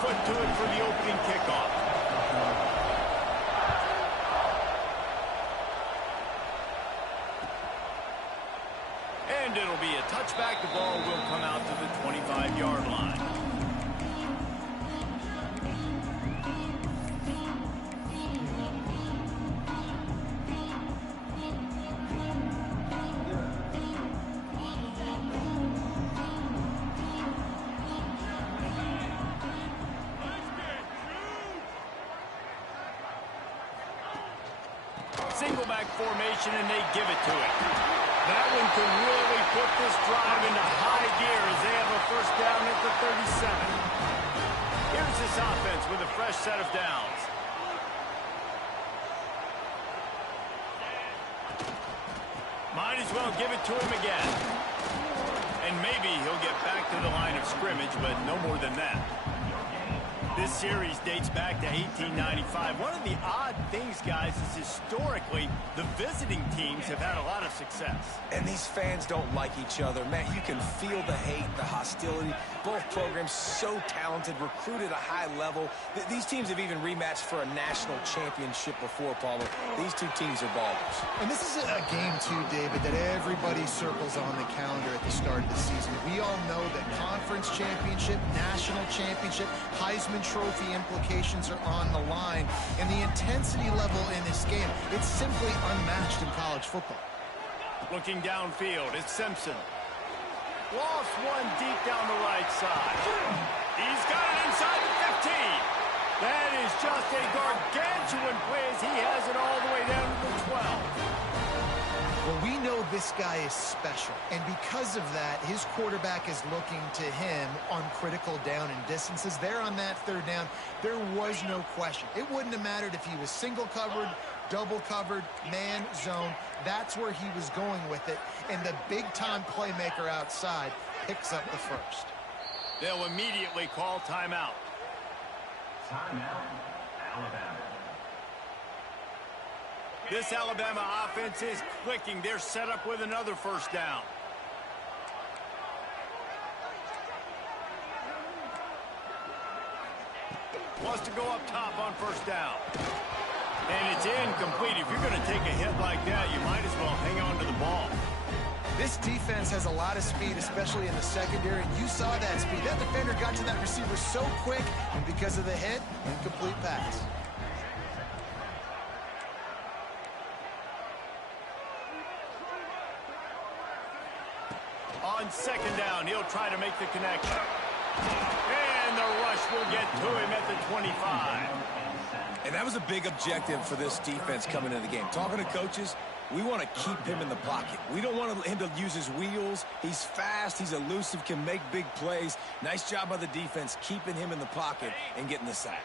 foot to it for the opening kickoff. And it'll be a touchback. The ball will come out to the 25-yard line. Single back formation, and they give it to it. That one could really put this drive into high gear as they have a first down at the 37. Here's this offense with a fresh set of downs. Might as well give it to him again. And maybe he'll get back to the line of scrimmage, but no more than that. This series dates back to 1895. One of the odd things, guys, is historically the visiting teams have had a lot of success. And these fans don't like each other. Man, you can feel the hate, the hostility. Both programs so talented, recruited at a high level. These teams have even rematched for a national championship before, Palmer. These two teams are ballers. And this is a game, too, David, that everybody circles on the calendar at the start of the season. We all know that conference championship, national championship, Heisman Trophy implications are on the line, and the intensity level in this game, it's simply unmatched in college football. Looking downfield, it's Simpson. Lost one deep down the right side. He's got it inside the 15. That is just a gargantuan play as he has it all the way down to the 12. Well, we know this guy is special, and because of that, his quarterback is looking to him on critical down and distances. There on that third down, there was no question. It wouldn't have mattered if he was single covered, double covered, man, zone. That's where he was going with it, and the big-time playmaker outside picks up the first. They'll immediately call timeout. Timeout, Alabama. This Alabama offense is clicking. They're set up with another first down. Wants to go up top on first down. And it's incomplete. If you're going to take a hit like that, you might as well hang on to the ball. This defense has a lot of speed, especially in the secondary, and you saw that speed. That defender got to that receiver so quick, and because of the hit, incomplete pass. On second down, he'll try to make the connection. And the rush will get to him at the 25. And that was a big objective for this defense coming into the game. Talking to coaches, we want to keep him in the pocket. We don't want him to use his wheels. He's fast, he's elusive, can make big plays. Nice job by the defense keeping him in the pocket and getting the sack.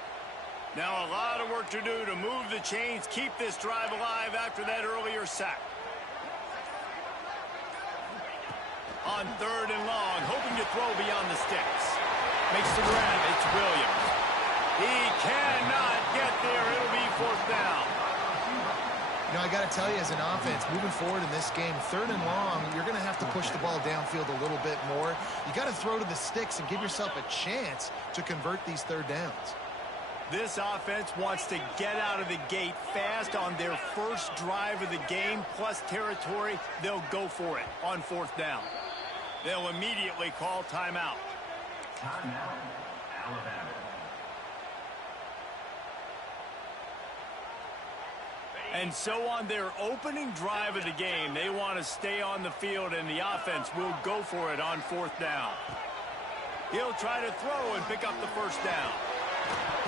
Now a lot of work to do to move the chains, keep this drive alive after that earlier sack. On third and long, hoping to throw beyond the sticks. Makes the grab, it's Williams. He cannot get there, it'll be fourth down. You know, I got to tell you, as an offense, moving forward in this game, third and long, you're going to have to push the ball downfield a little bit more. You got to throw to the sticks and give yourself a chance to convert these third downs. This offense wants to get out of the gate fast on their first drive of the game, plus territory. They'll go for it on fourth down. They'll immediately call timeout. Timeout, Alabama. And so on their opening drive of the game, they want to stay on the field, and the offense will go for it on fourth down. He'll try to throw and pick up the first down.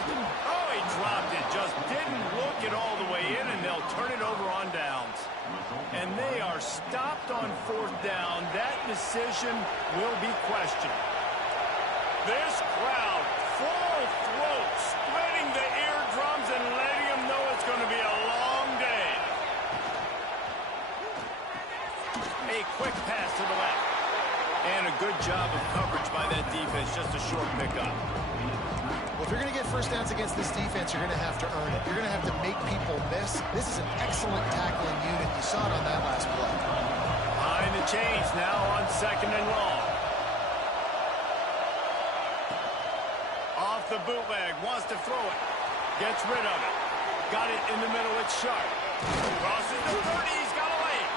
Oh, he dropped it. Just didn't look it all the way in, and they'll turn it over on downs. And they are stopped on fourth down. That decision will be questioned. This crowd, full throat, splitting the eardrums and letting them know it's going to be a long day. A quick pass to the left. And a good job of coverage by that defense, just a short pickup. Well, if you're going to get first downs against this defense, you're going to have to earn it. You're going to have to make people miss. This is an excellent tackling unit. You saw it on that last play. Behind the chains now on second and long. Off the bootleg, wants to throw it. Gets rid of it. Got it in the middle, it's Sharp. Crosses the 30, he's got a lane.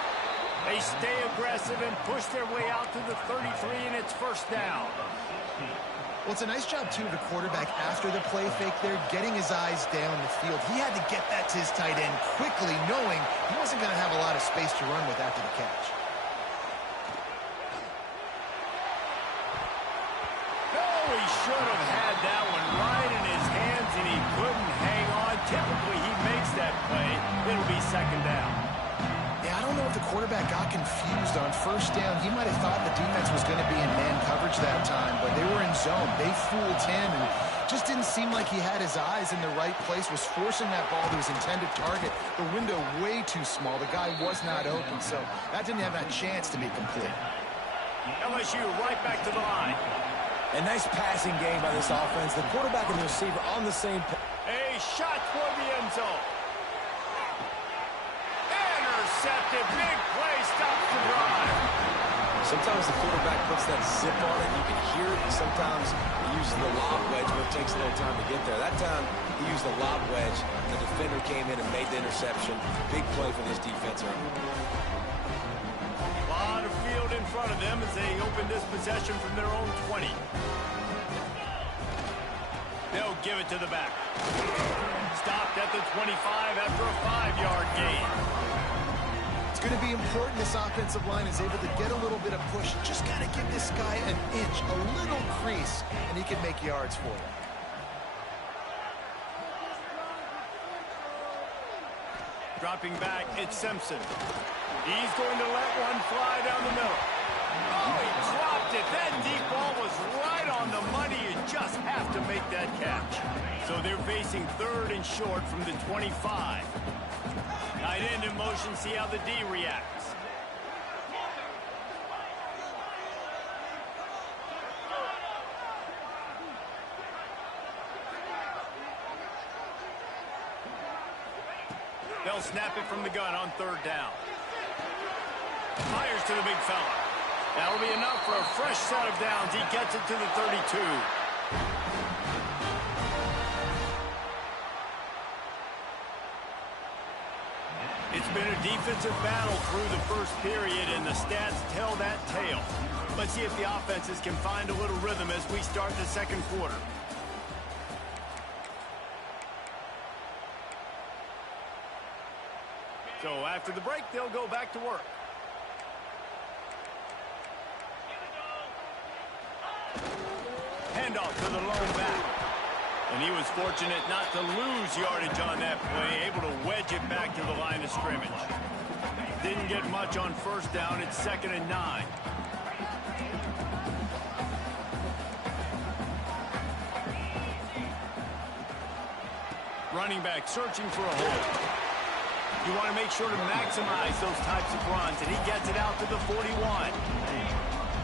They stay aggressive and push their way out to the 33, and it's first down. Well, it's a nice job, too, of the quarterback after the play fake there, getting his eyes down the field. He had to get that to his tight end quickly, knowing he wasn't going to have a lot of space to run with after the catch. Oh, he should have had that one right in his hands, and he couldn't hang on. Typically, he makes that play. It'll be second down. Yeah, I don't know if the quarterback got confused on first down. He might have thought the defense was going to be in man coverage that time, but they were in zone. They fooled him and just didn't seem like he had his eyes in the right place, was forcing that ball to his intended target. The window way too small. The guy was not open, so that didn't have that chance to be complete. LSU right back to the line. A nice passing game by this offense. The quarterback and the receiver on the same page. A shot toward the end zone. Intercepted. Big play. Stops the drive. Sometimes the quarterback puts that zip on it. You can hear it. Sometimes he uses the lob wedge, but it takes a little time to get there. That time he used the lob wedge. The defender came in and made the interception. Big play for this defense. A lot of field in front of them as they open this possession from their own 20. They'll give it to the back. Stopped at the 25 after a 5-yard gain. It's going to be important this offensive line is able to get a little bit of push. Just got to give this guy an inch, a little crease, and he can make yards for you. Dropping back, it's Simpson. He's going to let one fly down the middle. Oh, he dropped it. That deep ball was right on the money. You just have to make that catch. So they're facing third and short from the 25. Tight end in motion, see how the D reacts. They'll snap it from the gun on third down. Fires to the big fella. That'll be enough for a fresh set of downs. He gets it to the 32. It's been a defensive battle through the first period, and the stats tell that tale. Let's see if the offenses can find a little rhythm as we start the second quarter. So after the break, they'll go back to work. Handoff to the lone back. And he was fortunate not to lose yardage on that play, able to wedge it back to the line of scrimmage. Didn't get much on first down. It's 2nd and 9. Running back searching for a hole. You want to make sure to maximize those types of runs, and he gets it out to the 41.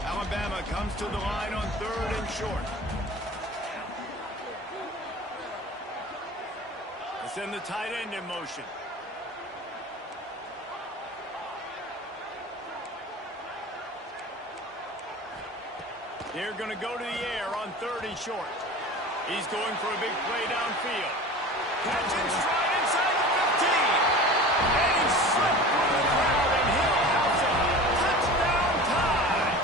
Alabama comes to the line on third and short. They send the tight end in motion. They're going to go to the air on third and short. He's going for a big play downfield. Catch and stride inside the 15. And he slipped through the crowd, and Hill has it. Touchdown time.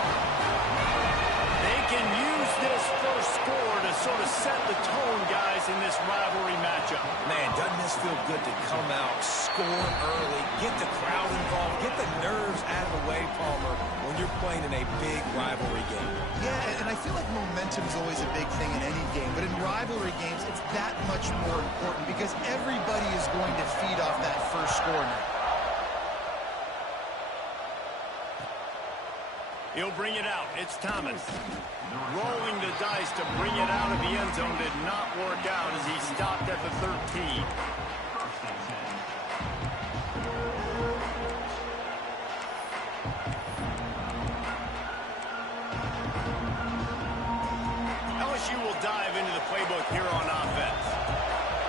They can use this first score to sort of set the tone, guys, in this rivalry matchup. Man, doesn't this feel good to come out, score early, get the crowd involved, get the nerves out of the way, Palmer, when you're playing in a big rivalry game. Yeah, and I feel like momentum is always a big thing in any game, but in rivalry games, it's that much more important because everybody is going to feed off that first score now. He'll bring it out. It's Thomas. Rolling the dice to bring it out of the end zone did not work out as he stopped at the 13. LSU will dive into the playbook here on offense.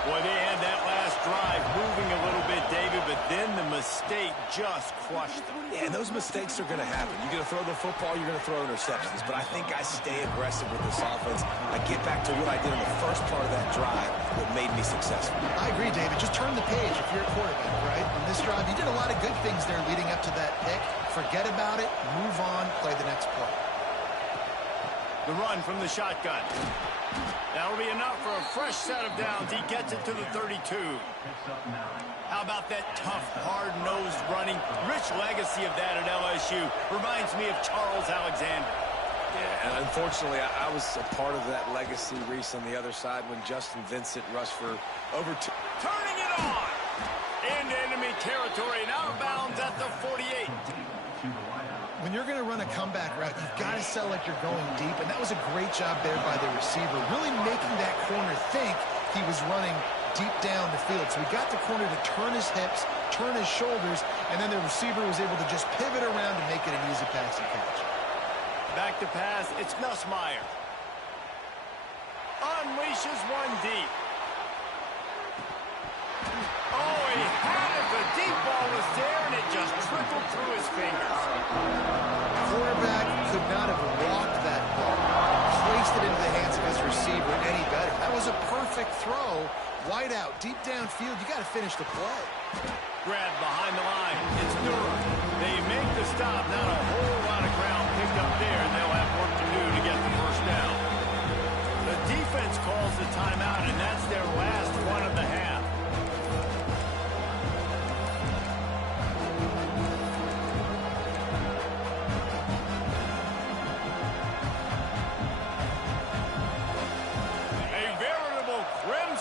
Boy, they had that last drive moving moving a little bit, David, but then the mistake just crushed them. Yeah, and those mistakes are going to happen. You're going to throw the football, you're going to throw interceptions. But I think I stay aggressive with this offense. I get back to what I did in the first part of that drive, what made me successful. I agree, David. Just turn the page if you're a quarterback, right? On this drive, you did a lot of good things there leading up to that pick. Forget about it, move on, play the next play. The run from the shotgun. That'll be enough for a fresh set of downs. He gets it to the 32. How about that tough, hard-nosed running? Rich legacy of that at LSU. Reminds me of Charles Alexander. Yeah, and unfortunately, I was a part of that legacy, Reese, on the other side when Justin Vincent rushed for over two. Turning it on! Into enemy territory and out of bounds at the 48. When you're going to run a comeback route, you've got to sell like you're going deep, and that was a great job there by the receiver, really making that corner think he was running deep down the field. So he got the corner to turn his hips, turn his shoulders, and then the receiver was able to just pivot around and make it an easy passing catch. Back to pass, it's Nussmeier. Unleashes one deep. Oh, he had it. The deep ball was there, and it just trickled through his fingers. Quarterback could not have walked that ball, placed it into the hands of his receiver any better. That was a perfect throw. Wide out, deep downfield. You got to finish the play. Grab behind the line. It's Durham. They make the stop. Not a whole lot of ground picked up there, and they'll have work to do to get the first down. The defense calls the timeout, and that's their last one of the half.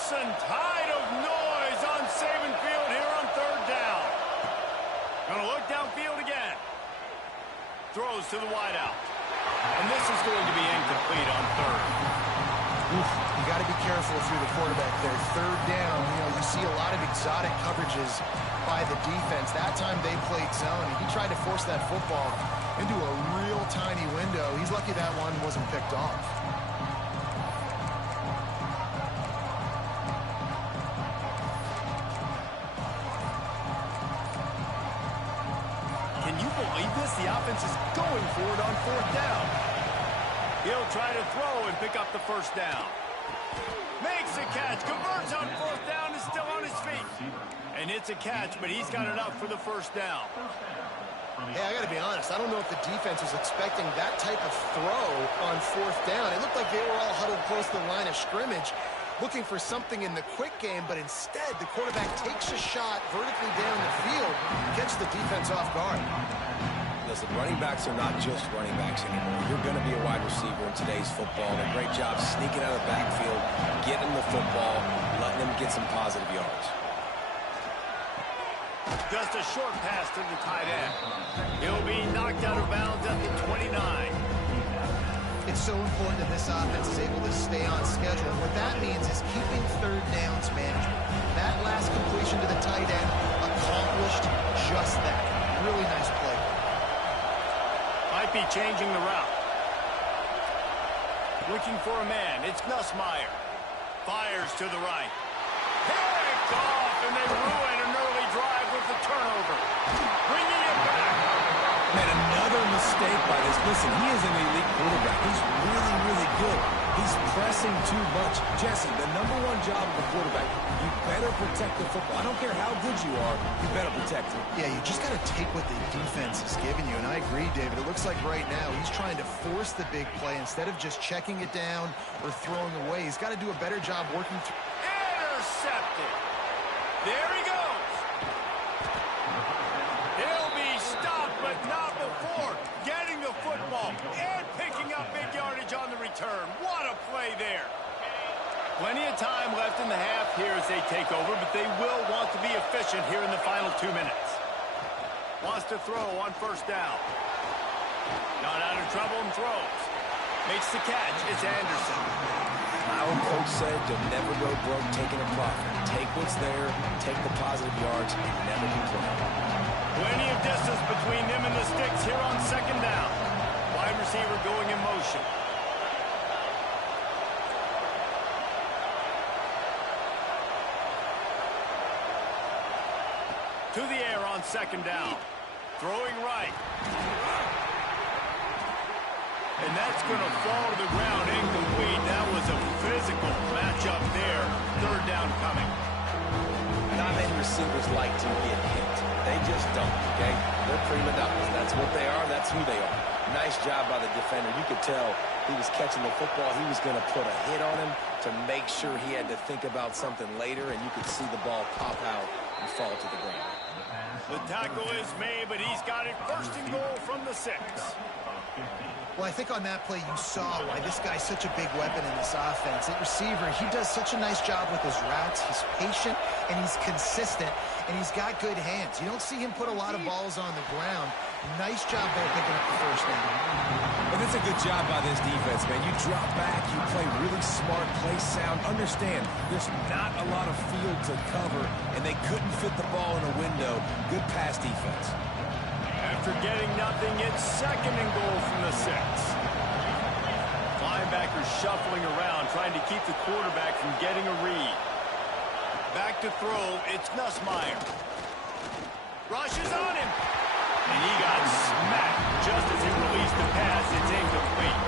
Tide of noise on Saban Field here on third down. Gonna look downfield again. Throws to the wideout. And this is going to be incomplete on third. Oof, you got to be careful through the quarterback there. Third down, you see a lot of exotic coverages by the defense. That time they played zone, and he tried to force that football into a real tiny window. He's lucky that one wasn't picked off. The offense is going for it on fourth down. He'll try to throw and pick up the first down. Makes a catch, converts on fourth down, is still on his feet. And it's a catch, but he's got enough for the first down. Hey, I got to be honest. I don't know if the defense was expecting that type of throw on fourth down. It looked like they were all huddled close to the line of scrimmage, looking for something in the quick game, but instead the quarterback takes a shot vertically down the field, gets the defense off guard. Listen, running backs are not just running backs anymore. You're going to be a wide receiver in today's football. And a great job sneaking out of the backfield, getting the football, letting them get some positive yards. Just a short pass to the tight end. He'll be knocked out of bounds at the 29. It's so important that this offense is able to stay on schedule. What that means is keeping third downs manageable. That last completion to the tight end accomplished just that. Really nice play. Might be changing the route. Looking for a man. It's Nussmeier. Fires to the right. Picked off, and they ruin an early drive with the turnover. Bringing it back. Man, another mistake by this. Listen, he is an elite quarterback. He's really, really good. He's pressing too much. Jesse, the #1 job of a quarterback, you better protect the football. I don't care how good you are, you better protect it. Yeah, you just got to take what the defense is giving you, and I agree, David. It looks like right now he's trying to force the big play instead of just checking it down or throwing away. He's got to do a better job working through. Intercepted. There he goes. He'll be stopped, but not before getting the football and picking up big yardage on the return. What a play there. Plenty of time left in the half here as they take over, but they will want to be efficient here in the final 2 minutes. Wants to throw on first down. Not out of trouble and throws. Makes the catch. It's Anderson. My old coach said you'll never go broke taking a profit. Take what's there, take the positive yards, and never complain. Plenty of distance between them and the sticks here on second down. Wide receiver going in motion. To the air on second down. Throwing right. And that's going to fall to the ground incomplete. That was a physical matchup there. Third down coming. Not many receivers like to get hit. They just don't, okay? They're prima donnas. That's what they are. That's who they are. Nice job by the defender. You could tell he was catching the football. He was going to put a hit on him to make sure he had to think about something later, and you could see the ball pop out and fall to the ground. The tackle is made, but he's got it first and goal from the 6. Well, I think on that play you saw why this guy's such a big weapon in this offense. At receiver, he does such a nice job with his routes. He's patient, and he's consistent, and he's got good hands. You don't see him put a lot of balls on the ground. Nice job there picking up the first down. And it's a good job by this defense, man. You drop back, you play really smart, play sound. Understand, there's not a lot of field to cover, and they couldn't fit the ball in a window. Good pass defense. After getting nothing, it's second and goal from the 6. Linebackers shuffling around, trying to keep the quarterback from getting a read. Back to throw, it's Nussmeier. Rushes on him. And he got smacked just as he released the pass. It's incomplete.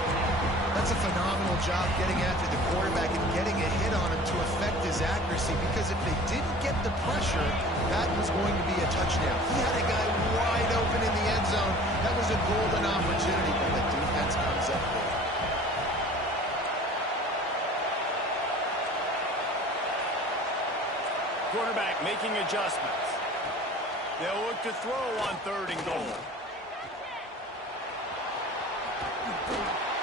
That's a phenomenal job getting after the quarterback and getting a hit on him to affect his accuracy, because if they didn't get the pressure, that was going to be a touchdown. He had a guy wide open in the end zone. That was a golden opportunity, but the defense comes up with it. Quarterback making adjustments. They'll look to throw on third and goal.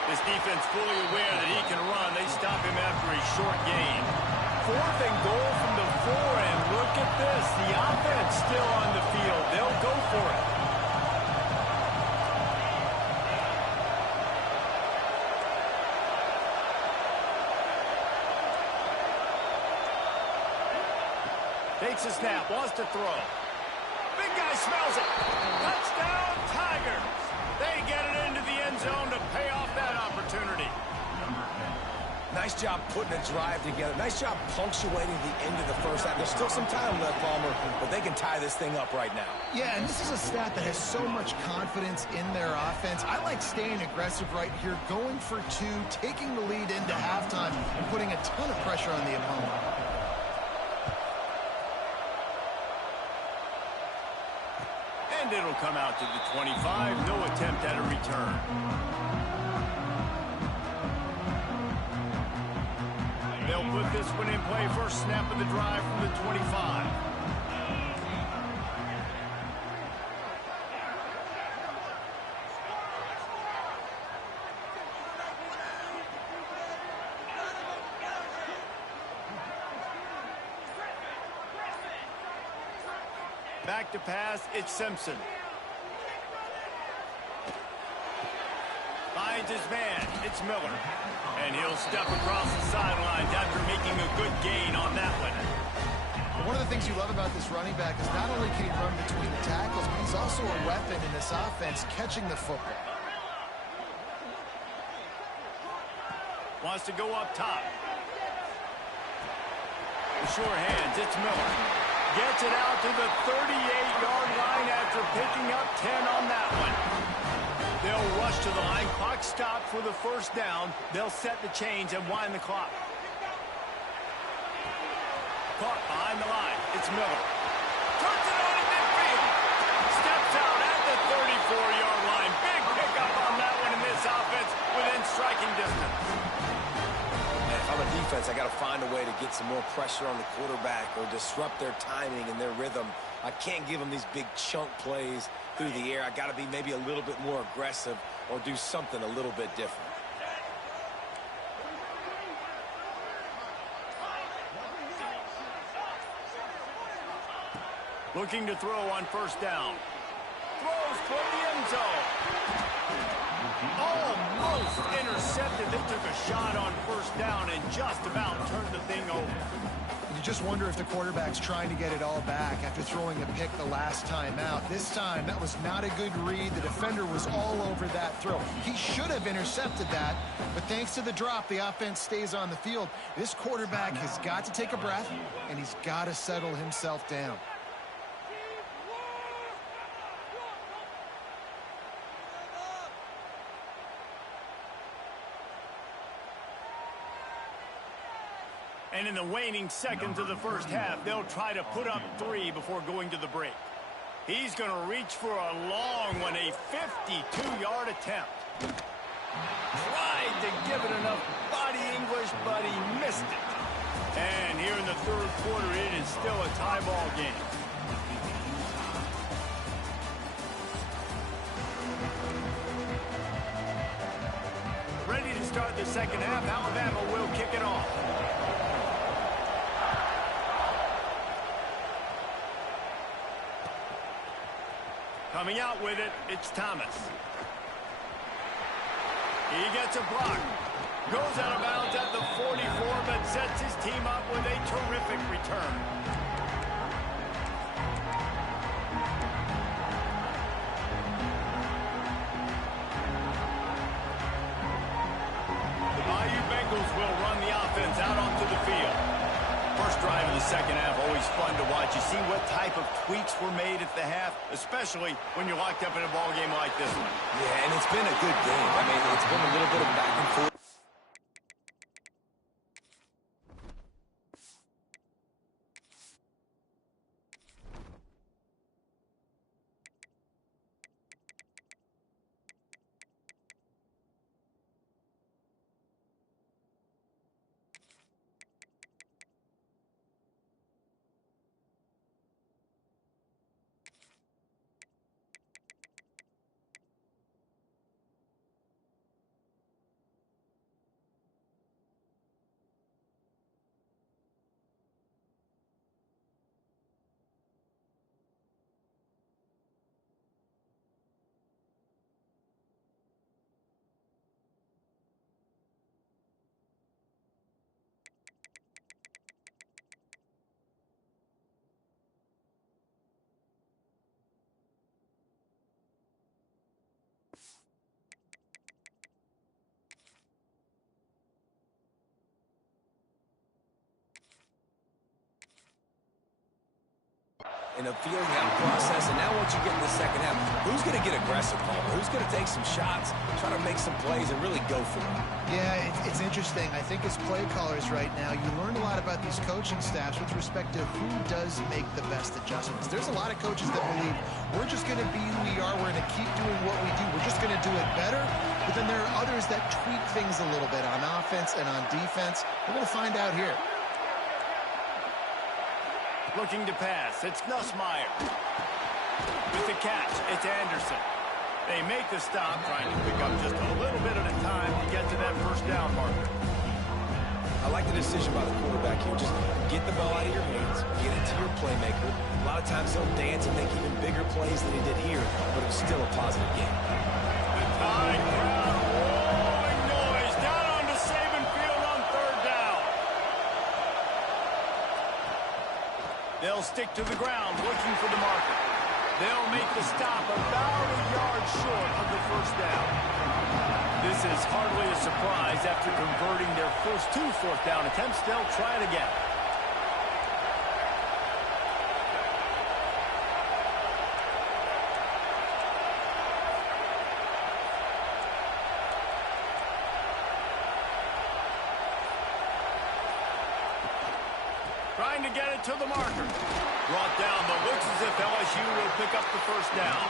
This defense fully aware that he can run. They stop him after a short gain. Fourth and goal from the 4, and look at this. The offense still on the field. They'll go for it. Takes a snap, wants to throw. Big guy smells it. Touchdown, Tigers. They get it into the end zone to pay off that opportunity. Nice job putting a drive together. Nice job punctuating the end of the first half. There's still some time left, Palmer, but they can tie this thing up right now. Yeah, and this is a stat that has so much confidence in their offense. I like staying aggressive right here, going for 2, taking the lead into halftime, and putting a ton of pressure on the opponent. And it'll come out to the 25. No attempt at a return. They'll put this one in play. First snap of the drive from the 25. Back to pass, it's Simpson. Finds his man, it's Miller. And he'll step across the sidelines after making a good gain on that one. One of the things you love about this running back is not only can he run between the tackles, but he's also a weapon in this offense, catching the football. Wants to go up top. The sure hands, it's Miller. Gets it out to the 38-yard line after picking up 10 on that one. They'll rush to the line. Clock stopped for the first down. They'll set the chains and wind the clock. Caught behind the line. It's Miller. Turns it on in midfield. Steps out at the 34-yard line. Big pickup on that one in this offense within striking distance. If I'm a defense, I got to find a way to get some more pressure on the quarterback or disrupt their timing and their rhythm. I can't give them these big chunk plays through the air. I got to be maybe a little bit more aggressive or do something a little bit different. Looking to throw on first down. Throws toward the end zone. Almost intercepted. They took a shot on first down and just about turned the thing over. You just wonder if the quarterback's trying to get it all back after throwing a pick the last time out. This time, that was not a good read. The defender was all over that throw. He should have intercepted that, but thanks to the drop, the offense stays on the field. This quarterback has got to take a breath, and he's got to settle himself down. And in the waning seconds of the first half, they'll try to put up 3 before going to the break. He's going to reach for a long one, a 52-yard attempt. Tried to give it enough body English, but he missed it. And here in the third quarter, it is still a tie ball game. Ready to start the second half. Alabama will kick it off. Coming out with it, it's Thomas. He gets a block. Goes out of bounds at the 44, but sets his team up with a terrific return. The Bayou Bengals will run the offense out onto the field. First drive of the second half, always fun to watch. You see what type of tweaks were made at the half, especially when you're locked up in a ball game like this one. Yeah, and it's been a good game. I mean, it's been a little bit of back and forth. In a feeling out process, and now once you get in the second half, who's going to get aggressive, Palmer? Who's going to take some shots, try to make some plays, and really go for it? Yeah, it's interesting. I think as play callers right now, you learn a lot about these coaching staffs with respect to who does make the best adjustments. There's a lot of coaches that believe we're just going to be who we are. We're going to keep doing what we do. We're just going to do it better. But then there are others that tweak things a little bit on offense and on defense. We're going to find out here. Looking to pass, it's Nussmeier. With the catch, it's Anderson. They make the stop, trying to pick up just a little bit at a time to get to that first down marker. I like the decision by the quarterback here. Just get the ball out of your hands, get it to your playmaker. A lot of times they'll dance and make even bigger plays than he did here, but it's still a positive game. The Tide crowd roaring noise down onto Saban Field on third down. They'll stick to the ground looking for the marker. They'll make the stop about a yard short of the first down. This is hardly a surprise. After converting their first 2 fourth-down attempts, they'll try it again. Trying to get it to the marker. Brought down, but looks as if LSU will pick up the first down.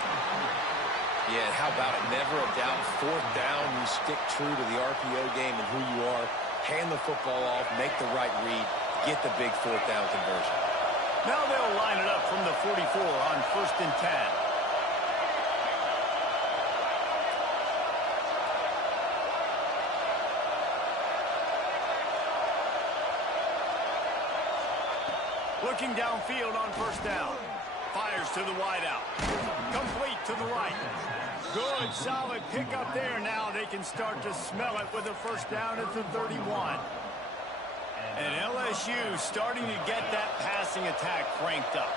Yeah, how about it? Never a doubt. Fourth down, you stick true to the RPO game and who you are. Hand the football off, make the right read, get the big fourth down conversion. Now they'll line it up from the 44 on 1st and 10. Looking downfield on first down. Fires to the wideout. Complete to the right. Good, solid pickup there. Now they can start to smell it with a first down at the 31. And LSU starting to get that passing attack cranked up.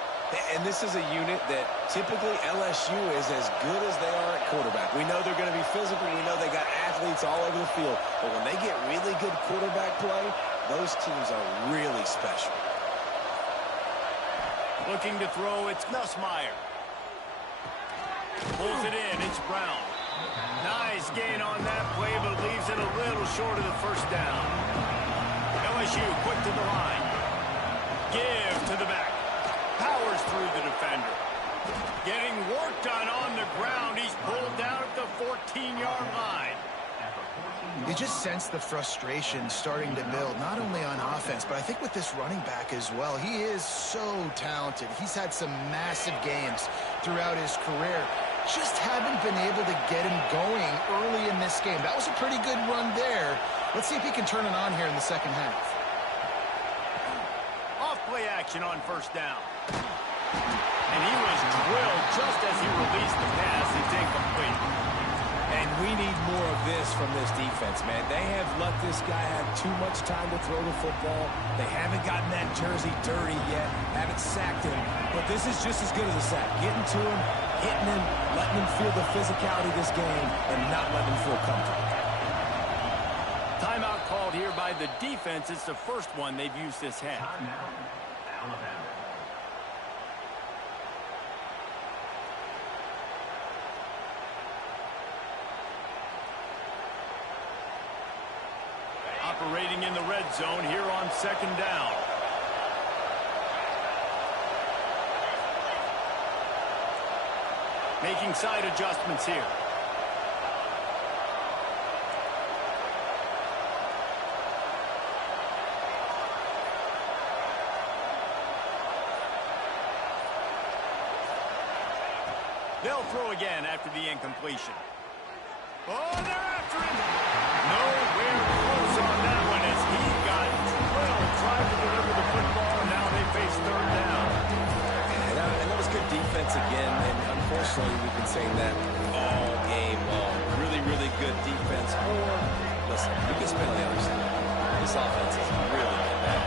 And this is a unit that typically LSU is as good as they are at quarterback. We know they're going to be physical. We know they got athletes all over the field. But when they get really good quarterback play, those teams are really special. Looking to throw, it's Nussmeier. Pulls it in, it's Brown. Nice gain on that play, but leaves it a little short of the first down. LSU quick to the line. Give to the back. Powers through the defender. Getting work done on the ground. He's pulled down at the 14-yard line. You just sense the frustration starting to build, not only on offense, but I think with this running back as well. He is so talented. He's had some massive games throughout his career. Just haven't been able to get him going early in this game. That was a pretty good run there. Let's see if he can turn it on here in the second half. Off play action on first down. And he was drilled just as he released the pass. It's incomplete. And we need more of this from this defense, man. They have let this guy have too much time to throw the football. They haven't gotten that jersey dirty yet, haven't sacked him. But this is just as good as a sack. Getting to him, hitting him, letting him feel the physicality of this game, and not letting him feel comfortable. Timeout called here by the defense. It's the first one they've used this half. Timeout, Alabama. Operating in the red zone here on second down. Making side adjustments here. They'll throw again after the incompletion. Oh, they're after him. Nowhere close on that one as he got drilled, tried to deliver the football, and now they face third down. And that was good defense again, and unfortunately we've been saying that all game long. Really, really good defense. Or, listen, you can spin on the other side. This offense is really bad.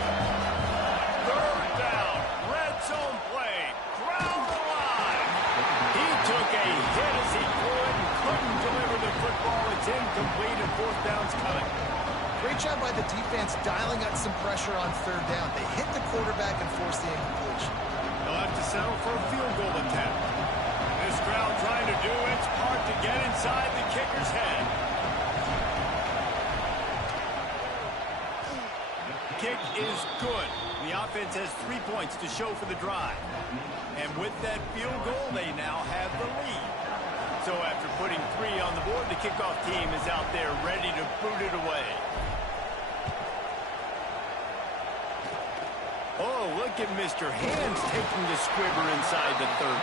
Third down, red zone play, ground the line. He took a hit as he threw it and couldn't deliver the football. It's incomplete and fourth down's coming. Great job by the defense dialing up some pressure on third down. They hit the quarterback and forced the incompletion. They'll have to settle for a field goal attempt. This crowd trying to do its part to get inside the kicker's head. The kick is good. The offense has 3 points to show for the drive. And with that field goal, they now have the lead. So after putting 3 on the board, the kickoff team is out there ready to boot it away. Oh, look at Mr. Hands taking the squibber inside the 30.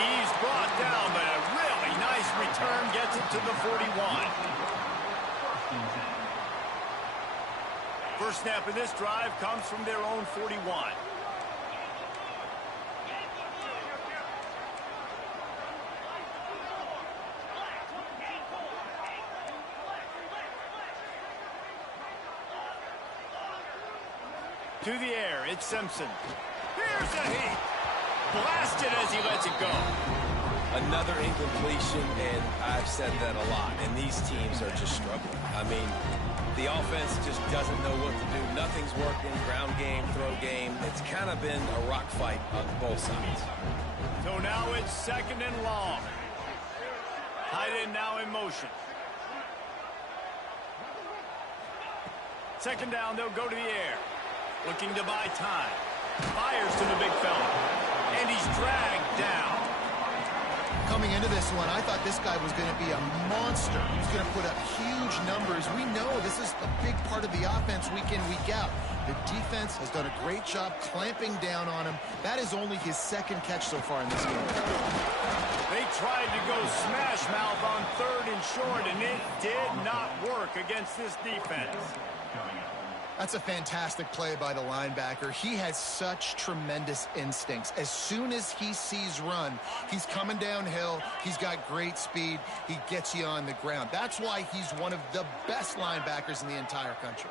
He's brought down, but a really nice return gets it to the 41. First snap of this drive comes from their own 41. To the air, it's Simpson. Here's a heat. Blasted as he lets it go. Another incompletion, and I've said that a lot, and these teams are just struggling. I mean, the offense just doesn't know what to do. Nothing's working. Ground game, throw game. It's kind of been a rock fight on both sides. So now it's second and long. Tight end now in motion. Second down, they'll go to the air. Looking to buy time. Fires to the big fella. And he's dragged down. Coming into this one, I thought this guy was going to be a monster. He was going to put up huge numbers. We know this is a big part of the offense week in, week out. The defense has done a great job clamping down on him. That is only his second catch so far in this game. They tried to go smash mouth on third and short, and it did not work against this defense. That's a fantastic play by the linebacker. He has such tremendous instincts. As soon as he sees run, he's coming downhill. He's got great speed. He gets you on the ground. That's why he's one of the best linebackers in the entire country.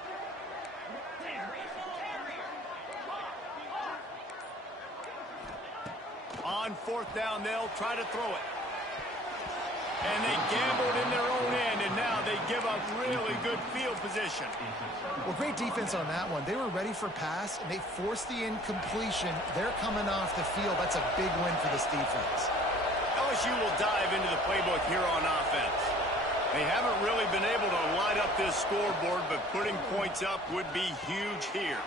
On fourth down, they'll try to throw it. And they gambled in their own end, and now they give up really good field position. Well, great defense on that one. They were ready for pass, and they forced the incompletion. They're coming off the field. That's a big win for this defense. LSU will dive into the playbook here on offense. They haven't really been able to light up this scoreboard, but putting points up would be huge here.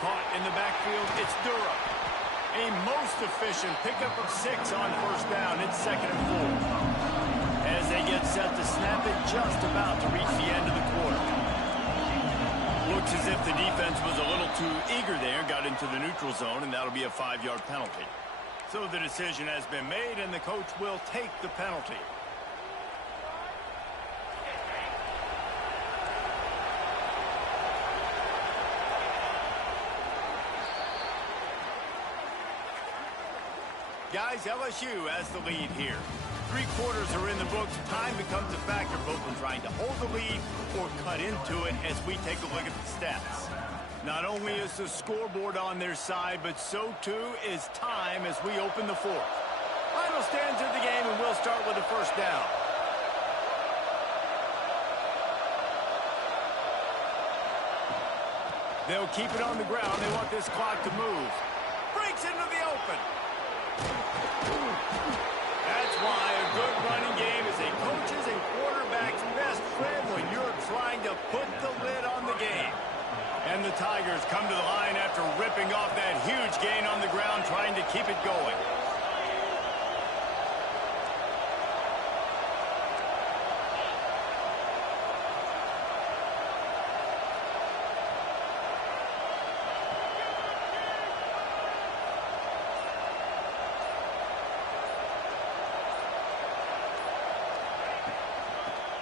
Caught in the backfield, it's Durham. A most efficient pickup of 6 on first down. It's 2nd and 4. As they get set to snap it, just about to reach the end of the quarter. Looks as if the defense was a little too eager there, got into the neutral zone, and that'll be a 5-yard penalty. So the decision has been made, and the coach will take the penalty. Guys, LSU has the lead here. 3 quarters are in the books. Time becomes a factor both in trying to hold the lead or cut into it as we take a look at the stats. Not only is the scoreboard on their side, but so too is time as we open the 4th. Final stands of the game, and we'll start with a first down. They'll keep it on the ground. They want this clock to move. Breaks into the open. That's why a good running game is a coach's and quarterback's best friend when you're trying to put the lid on the game. And the Tigers come to the line after ripping off that huge gain on the ground, trying to keep it going.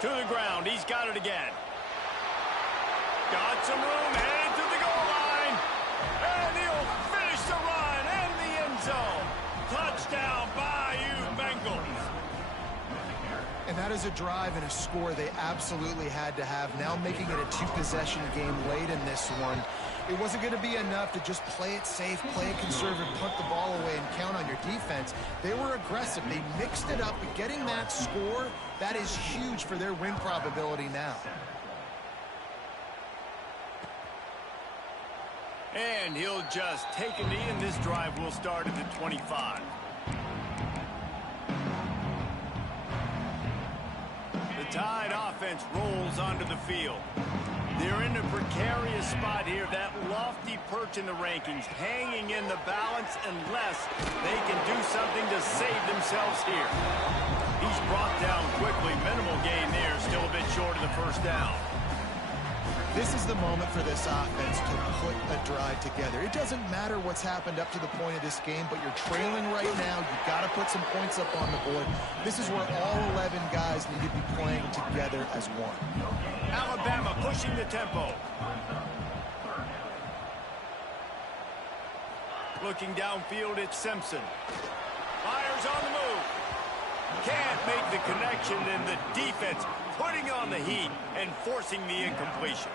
To the ground, he's got it again. Got some room, headed to the goal line. And he'll finish the run in the end zone. Touchdown, Bayou Bengals. And that is a drive and a score they absolutely had to have. Now making it a 2-possession game late in this one. It wasn't going to be enough to just play it safe, play it conservative, punt the ball away, and count on your defense. They were aggressive. They mixed it up, but getting that score, that is huge for their win probability now. And he'll just take a knee, and this drive will start at the 25. The Tide offense rolls onto the field. They're in a precarious spot here, that lofty perch in the rankings, hanging in the balance unless they can do something to save themselves here. He's brought down quickly. Minimal gain there, still a bit short of the first down. This is the moment for this offense to put a drive together. It doesn't matter what's happened up to the point of this game, but you're trailing right now. You've got to put some points up on the board. This is where all 11 guys need to be playing together as one. Alabama pushing the tempo. Looking downfield, it's Simpson. Fires on the move. Can't make the connection, and the defense putting on the heat and forcing the incompletion.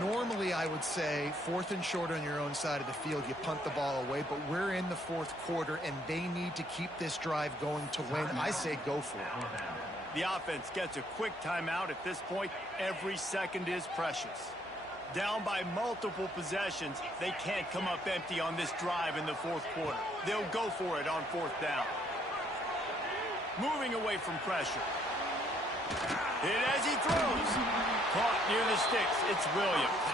Normally, I would say 4th and short on your own side of the field, you punt the ball away, but we're in the 4th quarter, and they need to keep this drive going to win. I say go for it. The offense gets a quick timeout at this point. Every second is precious. Down by multiple possessions, they can't come up empty on this drive in the 4th quarter. They'll go for it on 4th down. Moving away from pressure. Hit as he throws. Caught near the sticks. It's Williams.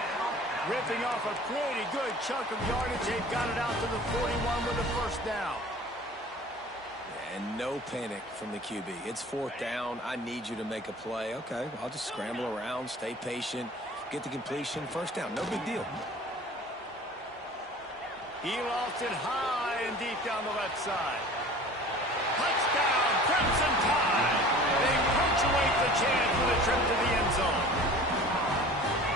Ripping off a pretty good chunk of yardage. They've got it out to the 41 with a first down. And no panic from the QB. It's 4th down. I need you to make a play. Okay, I'll just scramble around, stay patient, get the completion. First down, no big deal. He lofts it high and deep down the left side. Touchdown, Crimson Tide. They punctuate the chance with a trip to the end zone.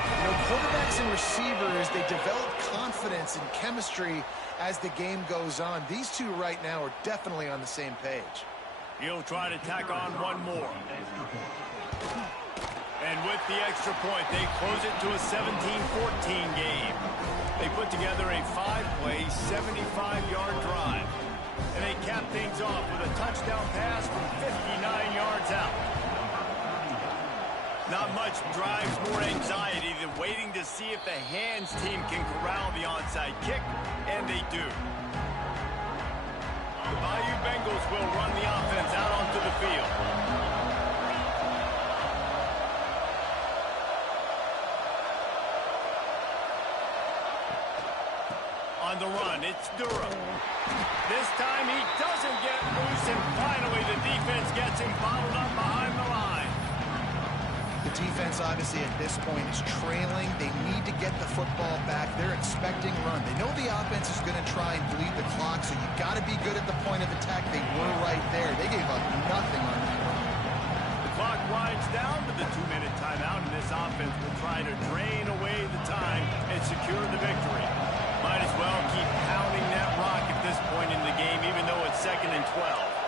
You know, quarterbacks and receivers, they develop confidence and chemistry as the game goes on. These two right now are definitely on the same page. He'll try to tack on one more. And with the extra point, they close it to a 17-14 game. They put together a 5-play, 75-yard drive. And they cap things off with a touchdown pass from 59 yards out. Not much drives more anxiety than waiting to see if the hands team can corral the onside kick, and they do. The Bayou Bengals will run the offense out onto the field. on the run. It's Durham. This time he doesn't get loose, and finally the defense gets him bottled up behind the line. The defense, obviously, at this point is trailing. They need to get the football back. They're expecting run. They know the offense is going to try and bleed the clock, so you've got to be good at the point of attack. They were right there. They gave up nothing on that run. The clock winds down to the 2-minute timeout, and this offense will try to drain away the time and secure the victory. Might as well keep pounding that rock at this point in the game, even though it's 2nd and 12.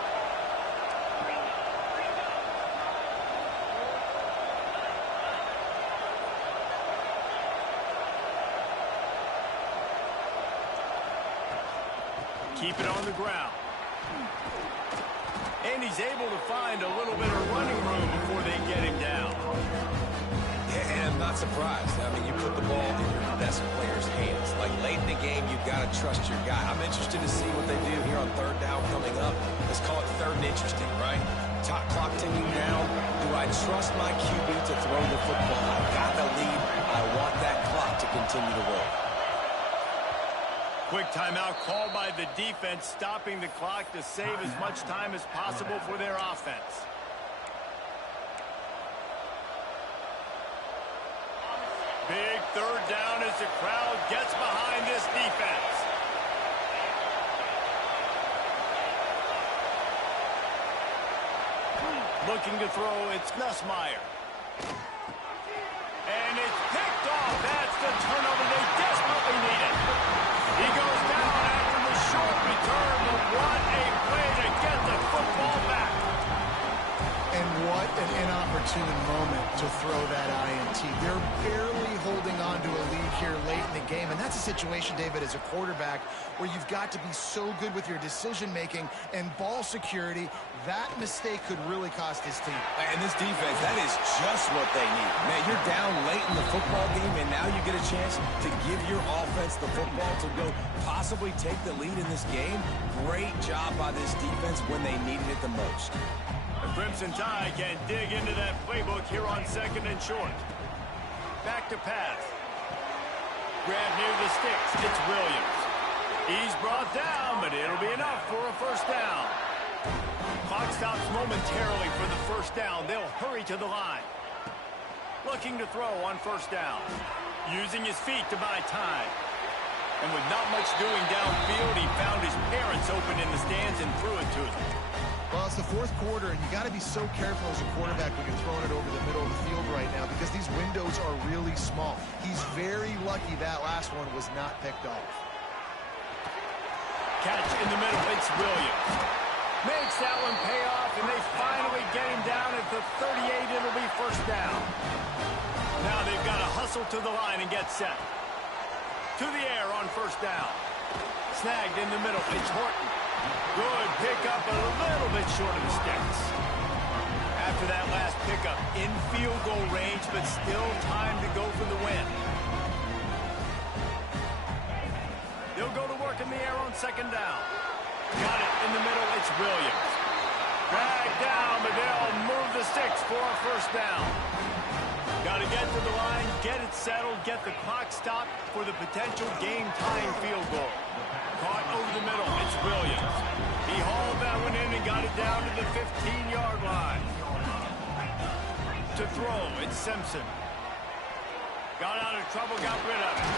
Keep it on the ground. And he's able to find a little bit of running room before they get him down. Yeah, and I'm not surprised. I mean, you put the ball in your best player's hands. Like, late in the game, you've got to trust your guy. I'm interested to see what they do here on 3rd down coming up. Let's call it 3rd and interesting, right? Top clock ticking down. Do I trust my QB to throw the football? I got the lead. I want that clock to continue to roll. Quick timeout called by the defense, stopping the clock to save as much time as possible for their offense. Big 3rd down as the crowd gets behind this defense. Looking to throw, it's Nussmeier. And it's picked off. That's the turnover they desperately needed. He goes down after the short return, but what a play to get the football back. And what an inopportune moment to throw that INT. They're barely holding on to a lead here late in the game, and that's a situation, David, as a quarterback, where you've got to be so good with your decision-making and ball security. That mistake could really cost his team. And this defense, that is just what they need. Man, you're down late in the football game, and now you get a chance to give your offense the football to go possibly take the lead in this game. Great job by this defense when they needed it the most. The Crimson Tide can dig into that playbook here on 2nd and short. Back to pass. Grab near the sticks. It's Williams. He's brought down, but it'll be enough for a 1st down. Clock stops momentarily for the 1st down. They'll hurry to the line. Looking to throw on 1st down. Using his feet to buy time. And with not much doing downfield, he found his parents open in the stands and threw it to them. Well, it's the 4th quarter, and you got to be so careful as a quarterback when you're throwing it over the middle of the field right now because these windows are really small. He's very lucky that last one was not picked off. Catch in the middle. It's Williams. Makes that one pay off, and they finally get him down at the 38. It'll be 1st down. Now they've got to hustle to the line and get set. To the air on 1st down. Snagged in the middle. It's Horton. Good pickup, a little bit short of the sticks. After that last pickup, in field goal range, but still time to go for the win. They'll go to work in the air on 2nd down. Got it in the middle, it's Williams. Dragged down, but they'll move the sticks for a 1st down. Got to get to the line, get it settled, get the clock stopped for the potential game-tying field goal. Caught over the middle, it's Williams. He hauled that one in and got it down to the 15-yard line. To throw, it's Simpson. Got out of trouble, got rid of it.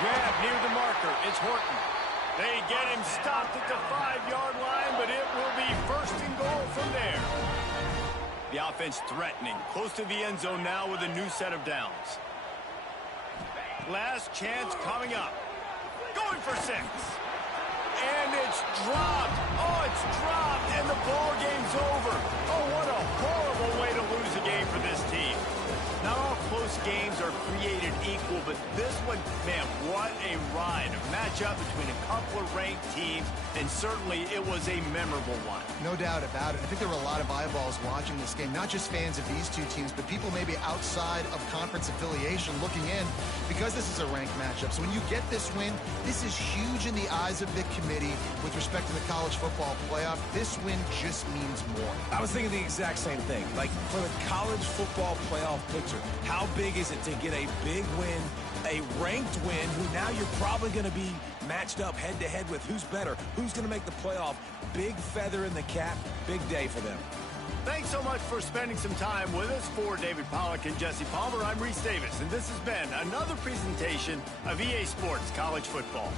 Grab near the marker, it's Horton. They get him stopped at the 5-yard line, but it will be 1st and goal from there. The offense threatening, close to the end zone now with a new set of downs. Last chance coming up. Going for 6. And it's dropped. Oh, it's dropped, and the ball game's over. Oh, what a horrible way to lose a game for this team. Not all close games are created equal, but this one, man, what a ride. A matchup between a couple of ranked teams, and certainly it was a memorable one. No doubt about it. I think there were a lot of eyeballs watching this game, not just fans of these two teams, but people maybe outside of conference affiliation looking in because this is a ranked matchup. So when you get this win, this is huge in the eyes of the committee with respect to the college football playoff. This win just means more. I was thinking the exact same thing. Like, for the college football playoff picture, how big is it to get a big win, a ranked win who now you're probably going to be matched up head-to-head with who's better, who's going to make the playoff. Big feather in the cap, big day for them. Thanks so much for spending some time with us. For David Pollack and Jesse Palmer, I'm Reese Davis, and this has been another presentation of EA Sports College Football.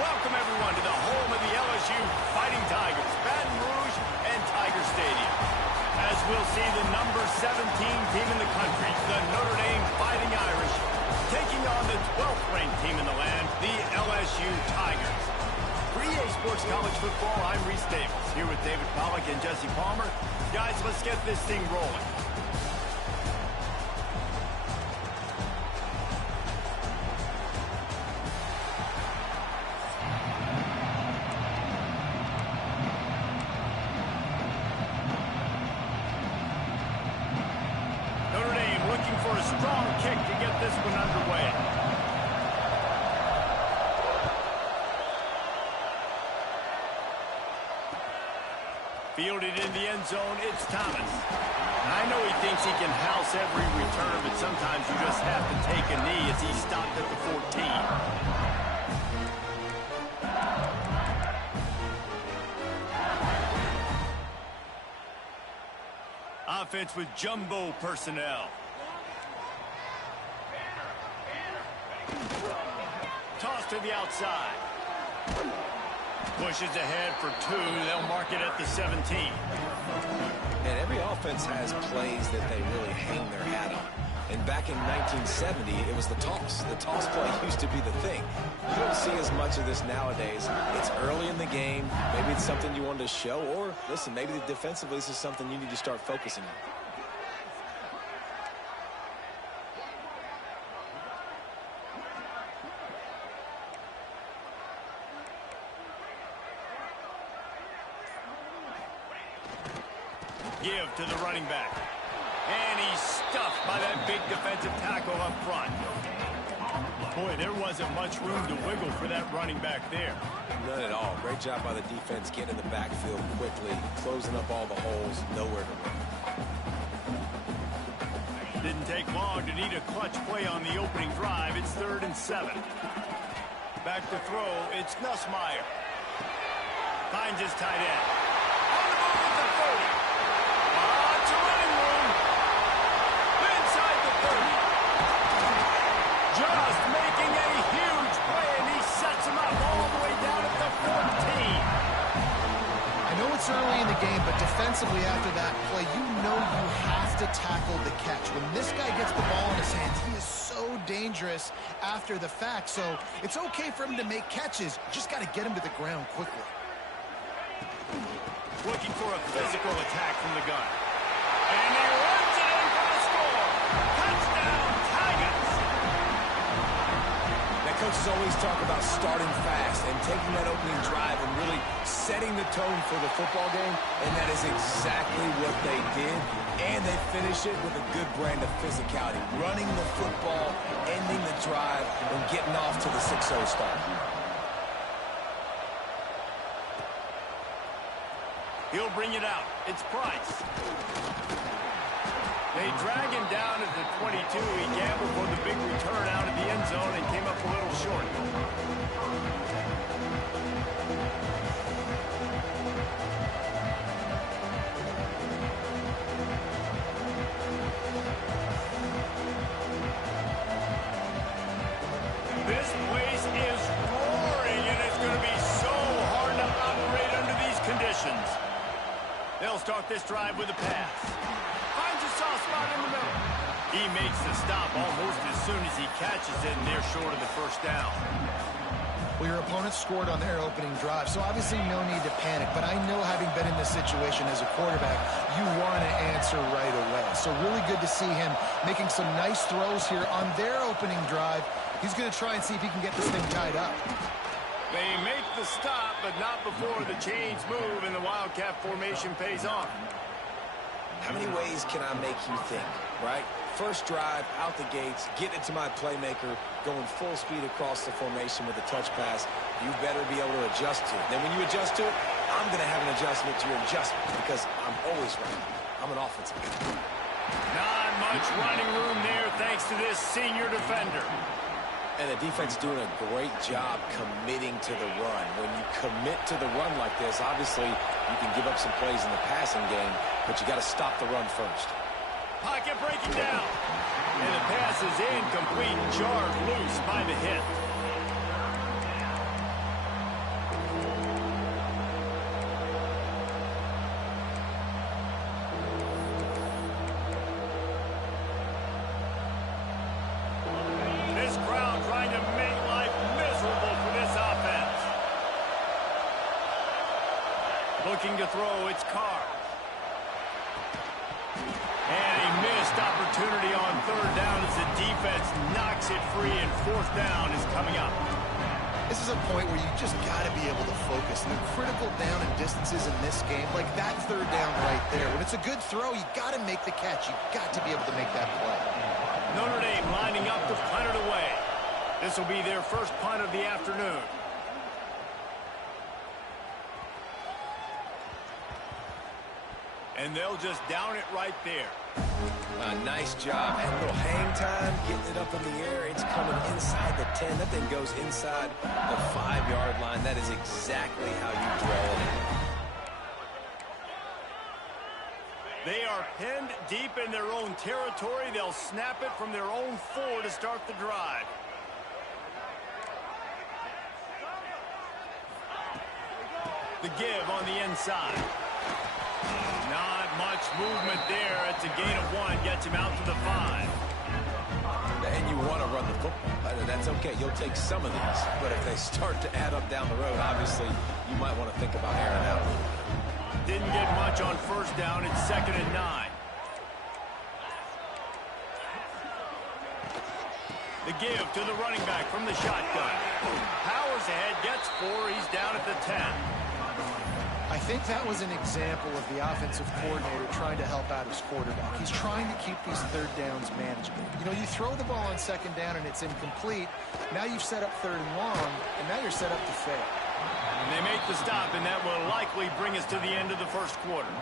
Welcome, everyone, to the home of the LSU Fighting Tigers, Baton Rouge and Tiger Stadium. As we'll see, the number 17 team in the country, the Notre Dame Fighting Irish, taking on the 12th ranked team in the land, the LSU Tigers. For EA Sports College Football, I'm Reese Davis, here with David Pollack and Jesse Palmer. Guys, let's get this thing rolling. For a strong kick to get this one underway. Fielded in the end zone, it's Thomas. I know he thinks he can house every return, but sometimes you just have to take a knee as he stopped at the 14. Offense with jumbo personnel. Toss to the outside. Pushes ahead for 2. They'll mark it at the 17. And every offense has plays that they really hang their hat on. And back in 1970, it was the toss. The toss play used to be the thing. You don't see as much of this nowadays. It's early in the game. Maybe it's something you wanted to show. Or, listen, maybe defensively this is something you need to start focusing on. Give to the running back. And he's stuffed by that big defensive tackle up front. Boy, there wasn't much room to wiggle for that running back there. None at all. Great job by the defense getting in the backfield quickly, closing up all the holes, nowhere to run. Didn't take long to need a clutch play on the opening drive. It's 3rd and 7. Back to throw, it's Nussmeier. Finds his tight end. On the move at the 30. It's a running room. Inside the 30. Just making a huge play, and he sets him up all the way down at the 14. I know it's early in the game, but defensively after that play, you know you have to tackle the catch. When this guy gets the ball in his hands, he is so dangerous after the fact. So it's okay for him to make catches. You just got to get him to the ground quickly. Looking for a physical attack from the gun. And he runs it in for the score. Touchdown, Tigers. Now, Coach, Coaches always talk about starting fast and taking that opening drive and really setting the tone for the football game, and that is exactly what they did, and they finish it with a good brand of physicality, running the football, ending the drive, and getting off to the 6-0 start. He'll bring it out. It's Price. They drag him down at the 22. He gambled for the big return out of the end zone and came up a little short. This place is roaring, and it's going to be so hard to operate under these conditions. They'll start this drive with a pass. Finds a soft spot in the middle. He makes the stop almost as soon as he catches it, and they're short of the first down. Well, your opponent scored on their opening drive, so obviously no need to panic. But I know, having been in this situation as a quarterback, you want to answer right away. So really good to see him making some nice throws here on their opening drive. He's going to try and see if he can get this thing tied up. They make the stop, but not before the chains move and the Wildcat formation pays off. How many ways can I make you think, right? First drive, out the gates, get it to my playmaker, going full speed across the formation with a touch pass. You better be able to adjust to it. Then when you adjust to it, I'm going to have an adjustment to your adjustment because I'm always right. I'm an offensive guy. Not much running room there thanks to this senior defender. And the defense doing a great job committing to the run. When you commit to the run like this, obviously you can give up some plays in the passing game, but you got to stop the run first. Pocket breaking down. And the pass is incomplete, jarred loose by the hit. This crowd trying to make life miserable for this offense. Looking to throw, it's Carr. And a missed opportunity on third down as the defense knocks it free, and fourth down is coming up. This is a point where you just got to be able to focus. The critical down and distances in this game, like that third down right there. When it's a good throw, you got to make the catch. You got to be able to make that play. Notre Dame lining up to punt it away. This will be their first punt of the afternoon. And they'll just down it right there. Nice job. And a little hang time, getting it up in the air. It's coming inside the 10. That thing goes inside the 5-yard line. That is exactly how you draw it in. They are pinned deep in their own territory. They'll snap it from their own 4 to start the drive. The give on the inside. Not much movement there. It's a gain of 1. Gets him out to the 5. And you want to run the football. That's okay. You'll take some of these. But if they start to add up down the road, obviously, you might want to think about airing out. Didn't get much on first down. It's 2nd and 9. The give to the running back from the shotgun. Powers ahead, gets 4. He's down at the 10. I think that was an example of the offensive coordinator trying to help out his quarterback. He's trying to keep these third downs manageable. You know, you throw the ball on 2nd down and it's incomplete. Now you've set up 3rd and long, and now you're set up to fail. And they make the stop, and that will likely bring us to the end of the first quarter.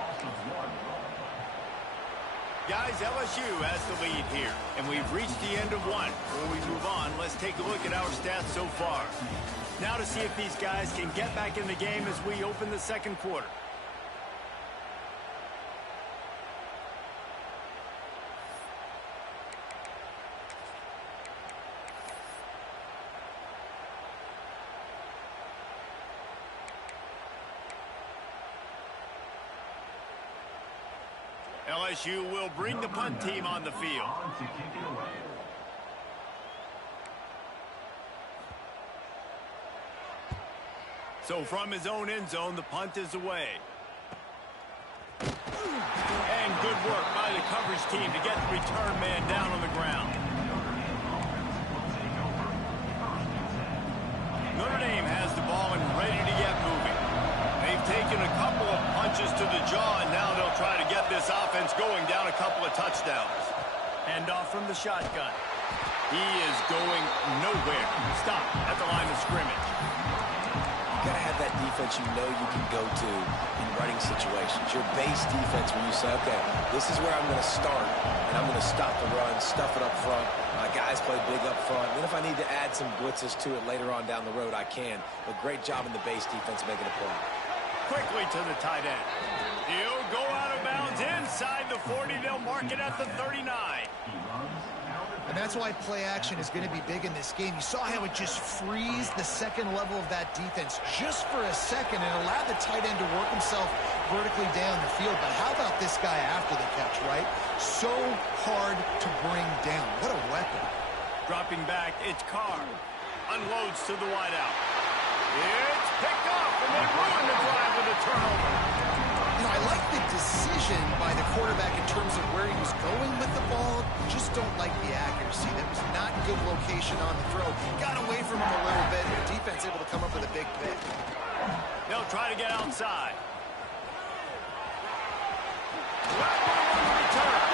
Guys, LSU has the lead here, and we've reached the end of 1. Before we move on, let's take a look at our stats so far. Now to see if these guys can get back in the game as we open the second quarter. LSU will bring the punt team on the field. So from his own end zone, the punt is away. And good work by the coverage team to get the return man down on the ground. taken a couple of punches to the jaw, and now they'll try to get this offense going down a couple of touchdowns. Hand off from the shotgun. He is going nowhere. Stop at the line of scrimmage. You got to have that defense you know you can go to in running situations. Your base defense when you say, okay, this is where I'm going to start, and I'm going to stop the run, stuff it up front. My guys play big up front. Then if I need to add some blitzes to it later on down the road, I can. But great job in the base defense making a play. Quickly to the tight end. He'll go out of bounds inside the 40. They'll mark it at the 39. And that's why play action is going to be big in this game. You saw how it just freezed the second level of that defense just for a second and allowed the tight end to work himself vertically down the field. But how about this guy after the catch, right? So hard to bring down. What a weapon. Dropping back, it's Carr. Unloads to the wideout. It's picked up, and they ruin the drive with a turnover. You know, I like the decision by the quarterback in terms of where he was going with the ball. Just don't like the accuracy. That was not good location on the throw. Got away from him a little bit. The defense able to come up with a big pick. They'll try to get outside. Return.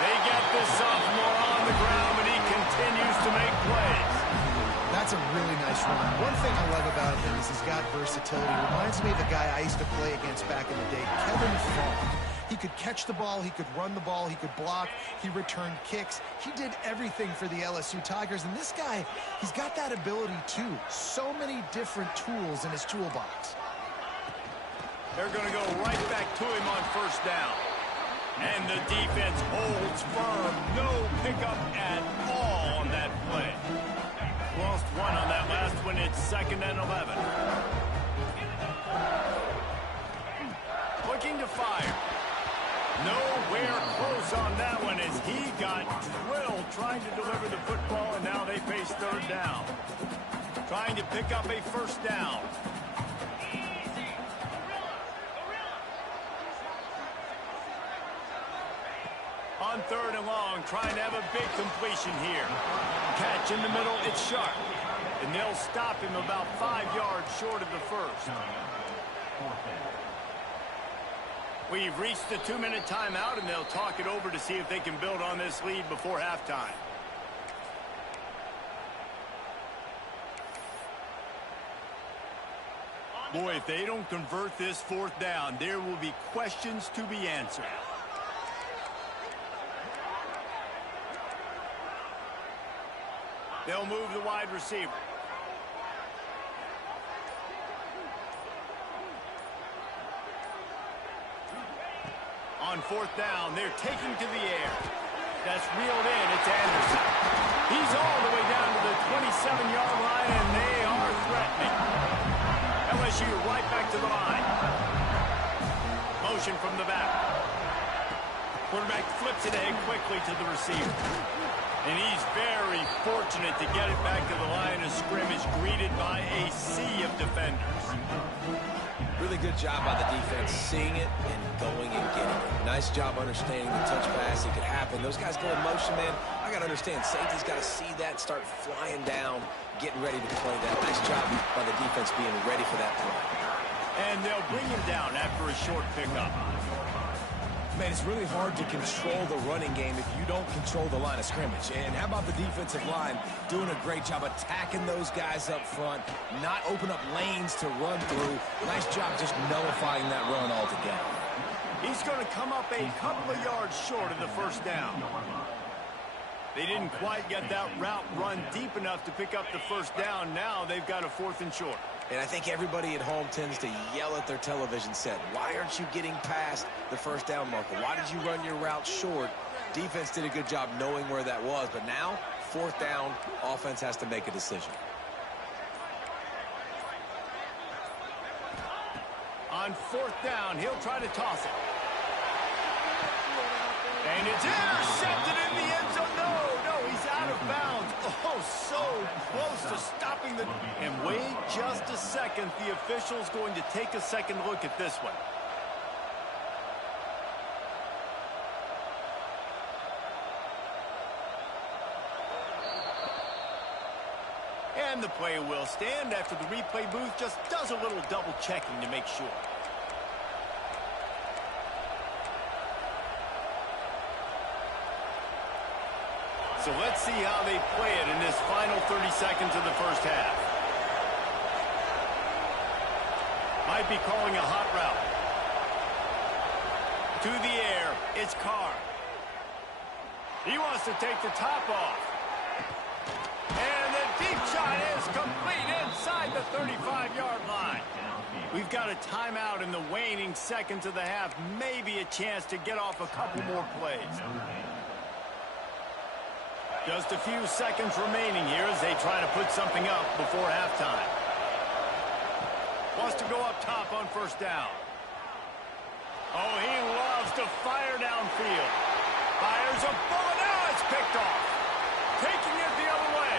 They get this sophomore on the ground, and he continues to make plays. That's a really nice run. One thing I love about him is he's got versatility. Reminds me of the guy I used to play against back in the day, Kevin Faulk. He could catch the ball, he could run the ball, he could block, he returned kicks. He did everything for the LSU Tigers, and this guy, he's got that ability too. So many different tools in his toolbox. They're going to go right back to him on first down. And the defense holds firm. No pickup at all on that play. Lost one on that last one. It's 2nd and 11. Looking to fire. Nowhere close on that one as he got drilled trying to deliver the football, and now they face third down. Trying to pick up a first down. On 3rd and long, trying to have a big completion here. Catch in the middle, it's Sharp. And they'll stop him about 5 yards short of the first. We've reached the 2-minute timeout, and they'll talk it over to see if they can build on this lead before halftime. Boy, if they don't convert this 4th down, there will be questions to be answered. They'll move the wide receiver. On 4th down, they're taking to the air. That's reeled in. It's Anderson. He's all the way down to the 27-yard line, and they are threatening. LSU right back to the line. Motion from the back. Quarterback flips it ahead quickly to the receiver. And he's very fortunate to get it back to the line of scrimmage, greeted by a sea of defenders. Really good job by the defense, seeing it and going and getting it. Nice job understanding the touch pass. It could happen. Those guys go in motion, man. I got to understand, safety's got to see that, start flying down, getting ready to play that. Nice job by the defense being ready for that play. And they'll bring him down after a short pickup. Man, it's really hard to control the running game if you don't control the line of scrimmage. And how about the defensive line doing a great job attacking those guys up front, not open up lanes to run through. Nice job just nullifying that run altogether. He's going to come up a couple of yards short of the first down. They didn't quite get that route run deep enough to pick up the first down. Now they've got a 4th and short. And I think everybody at home tends to yell at their television set. Why aren't you getting past the first down marker? Why did you run your route short? Defense did a good job knowing where that was. But now, 4th down, offense has to make a decision. On 4th down, he'll try to toss it. And it's intercepted in the end zone. No, he's out of bounds. Oh, so close to stopping the... And wait just a second. The official's going to take a second look at this one. And the play will stand after the replay booth just does a little double checking to make sure. So let's see how they play it in this final 30 seconds of the first half. Might be calling a hot route. To the air, it's Carr. He wants to take the top off. And the deep shot is complete inside the 35-yard line. We've got a timeout in the waning seconds of the half. Maybe a chance to get off a couple more plays. Just a few seconds remaining here as they try to put something up before halftime. Wants to go up top on first down. Oh, he loves to fire downfield. Fires a bullet. Now it's picked off. Taking it the other way.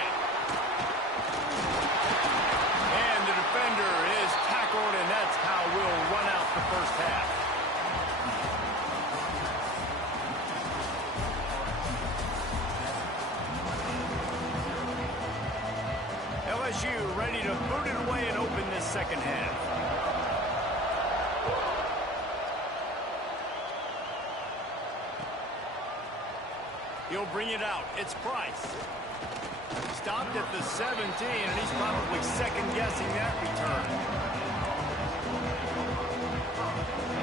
And the defender is tackled, and that's how we'll run out the first half. LSU ready to boot it away and open this second half. He'll bring it out. It's Price. Stopped at the 17, and he's probably second-guessing that return.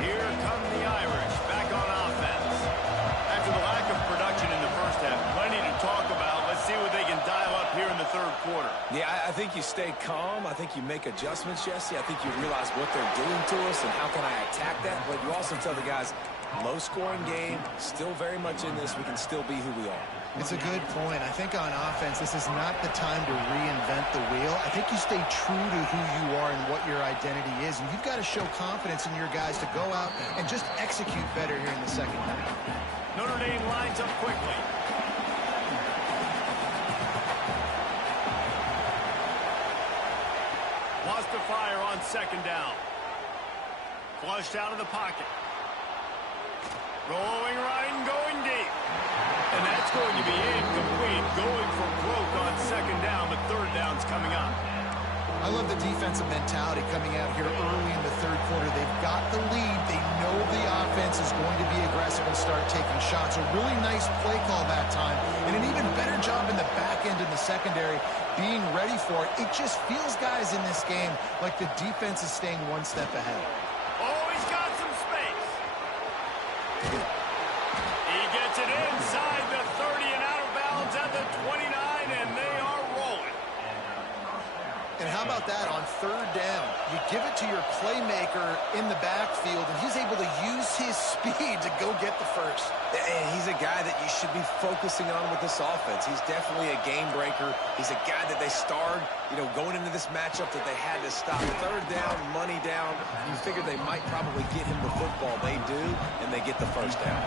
Here come the Irish back on offense. After the lack of production in the first half, plenty to talk about. Let's see what they can dial up here in the third quarter. Yeah, I think you stay calm. I think you make adjustments, Jesse. I think you realize what they're doing to us and how can I attack that. But you also tell the guys, low-scoring game, still very much in this. We can still be who we are. It's a good point. I think on offense, this is not the time to reinvent the wheel. I think you stay true to who you are and what your identity is. And you've got to show confidence in your guys to go out and just execute better here in the second half. Notre Dame lines up quickly. Wants to fire on second down. Flushed out of the pocket. Rolling right and going deep. And that's going to be incomplete. Going for broke on second down, but third down's coming up. I love the defensive mentality coming out here early in the third quarter. They've got the lead. They know the offense is going to be aggressive and start taking shots. A really nice play call that time. And an even better job in the back end in the secondary being ready for it. It just feels, guys, in this game like the defense is staying one step ahead. Oh, he's got some space. He gets it inside the 30 and out of bounds at the 29, and they are rolling. And how about that on third down? You give it to your playmaker in the backfield, and he's able to use his speed to go get the first. And he's a guy that you should be focusing on with this offense. He's definitely a game breaker. He's a guy that they starred, going into this matchup that they had to stop. Third down, money down. You figure they might probably get him the football. They do, and they get the first down.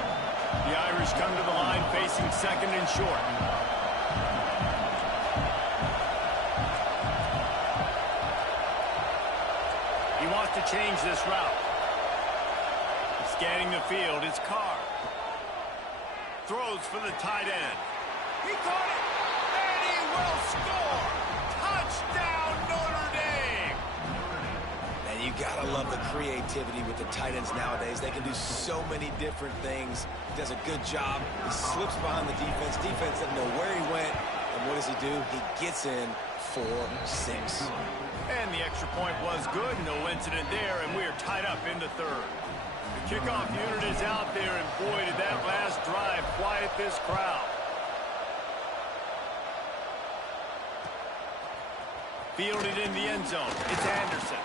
The Irish come to the line facing second and short. He wants to change this route. Scanning the field, it's Carr. Throws for the tight end. He caught it, and he will score. Touchdown, Notre Dame. And you gotta love the creativity with the tight ends nowadays. They can do so many different things. He does a good job. He slips behind the defense. Defense doesn't know where he went. And what does he do? He gets in for 6. And the extra point was good. No incident there, and we are tied up in the third. The kickoff unit is out there, and boy, did that last drive quiet this crowd. Fielded in the end zone. It's Anderson.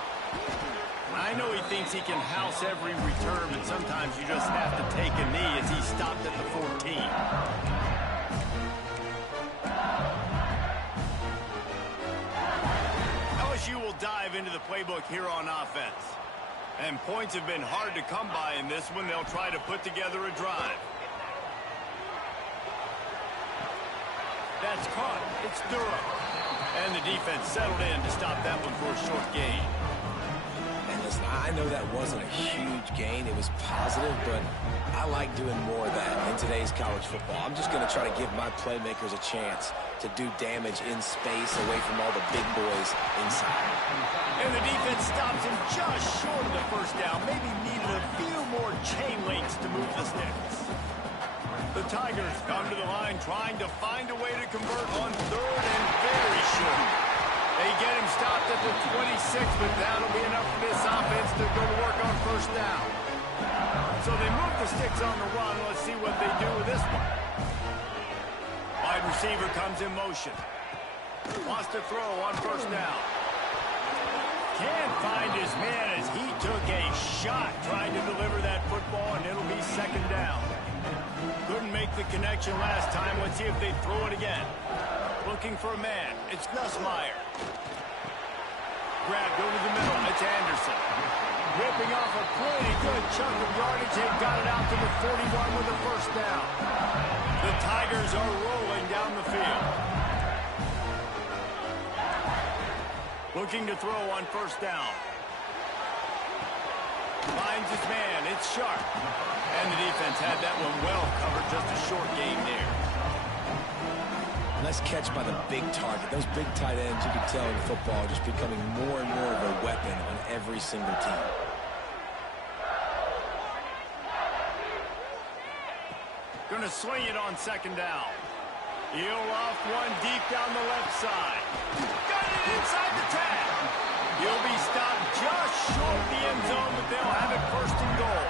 I know he thinks he can house every return, but sometimes you just have to take a knee as he stopped at the 14. LSU will dive into the playbook here on offense. And points have been hard to come by in this one. They'll try to put together a drive. That's caught. It's Durham. And the defense settled in to stop that one for a short gain. And listen, I know that wasn't a huge gain. It was positive, but I like doing more of that in today's college football. I'm just going to try to give my playmakers a chance to do damage in space away from all the big boys inside. And the defense stops him just short of the first down. Maybe needed a few more chain links to move the sticks. The Tigers come to the line trying to find a way to convert on third and very short. They get him stopped at the 26, but that'll be enough for this offense to go to work on first down. So they move the sticks on the run. Let's see what they do with this one. Wide receiver comes in motion. Wants to throw on first down. Can't find his man as he took a shot trying to deliver that football, and it'll be second down. Couldn't make the connection last time. Let's see if they throw it again. Looking for a man. It's Nussmeier. Grabbed over the middle. It's Anderson. Ripping off a pretty good chunk of yardage. They got it out to the 41 with the first down. The Tigers are rolling down the field. Looking to throw on first down. Finds his man. It's Sharp. And the defense had that one well covered. Just a short game there. Nice catch by the big target. Those big tight ends, you can tell in football, just becoming more and more of a weapon on every single team. Gonna swing it on second down. He'll off one deep down the left side. Got it inside the 10. He'll be stopped just short of the end zone, but they'll have it first and goal.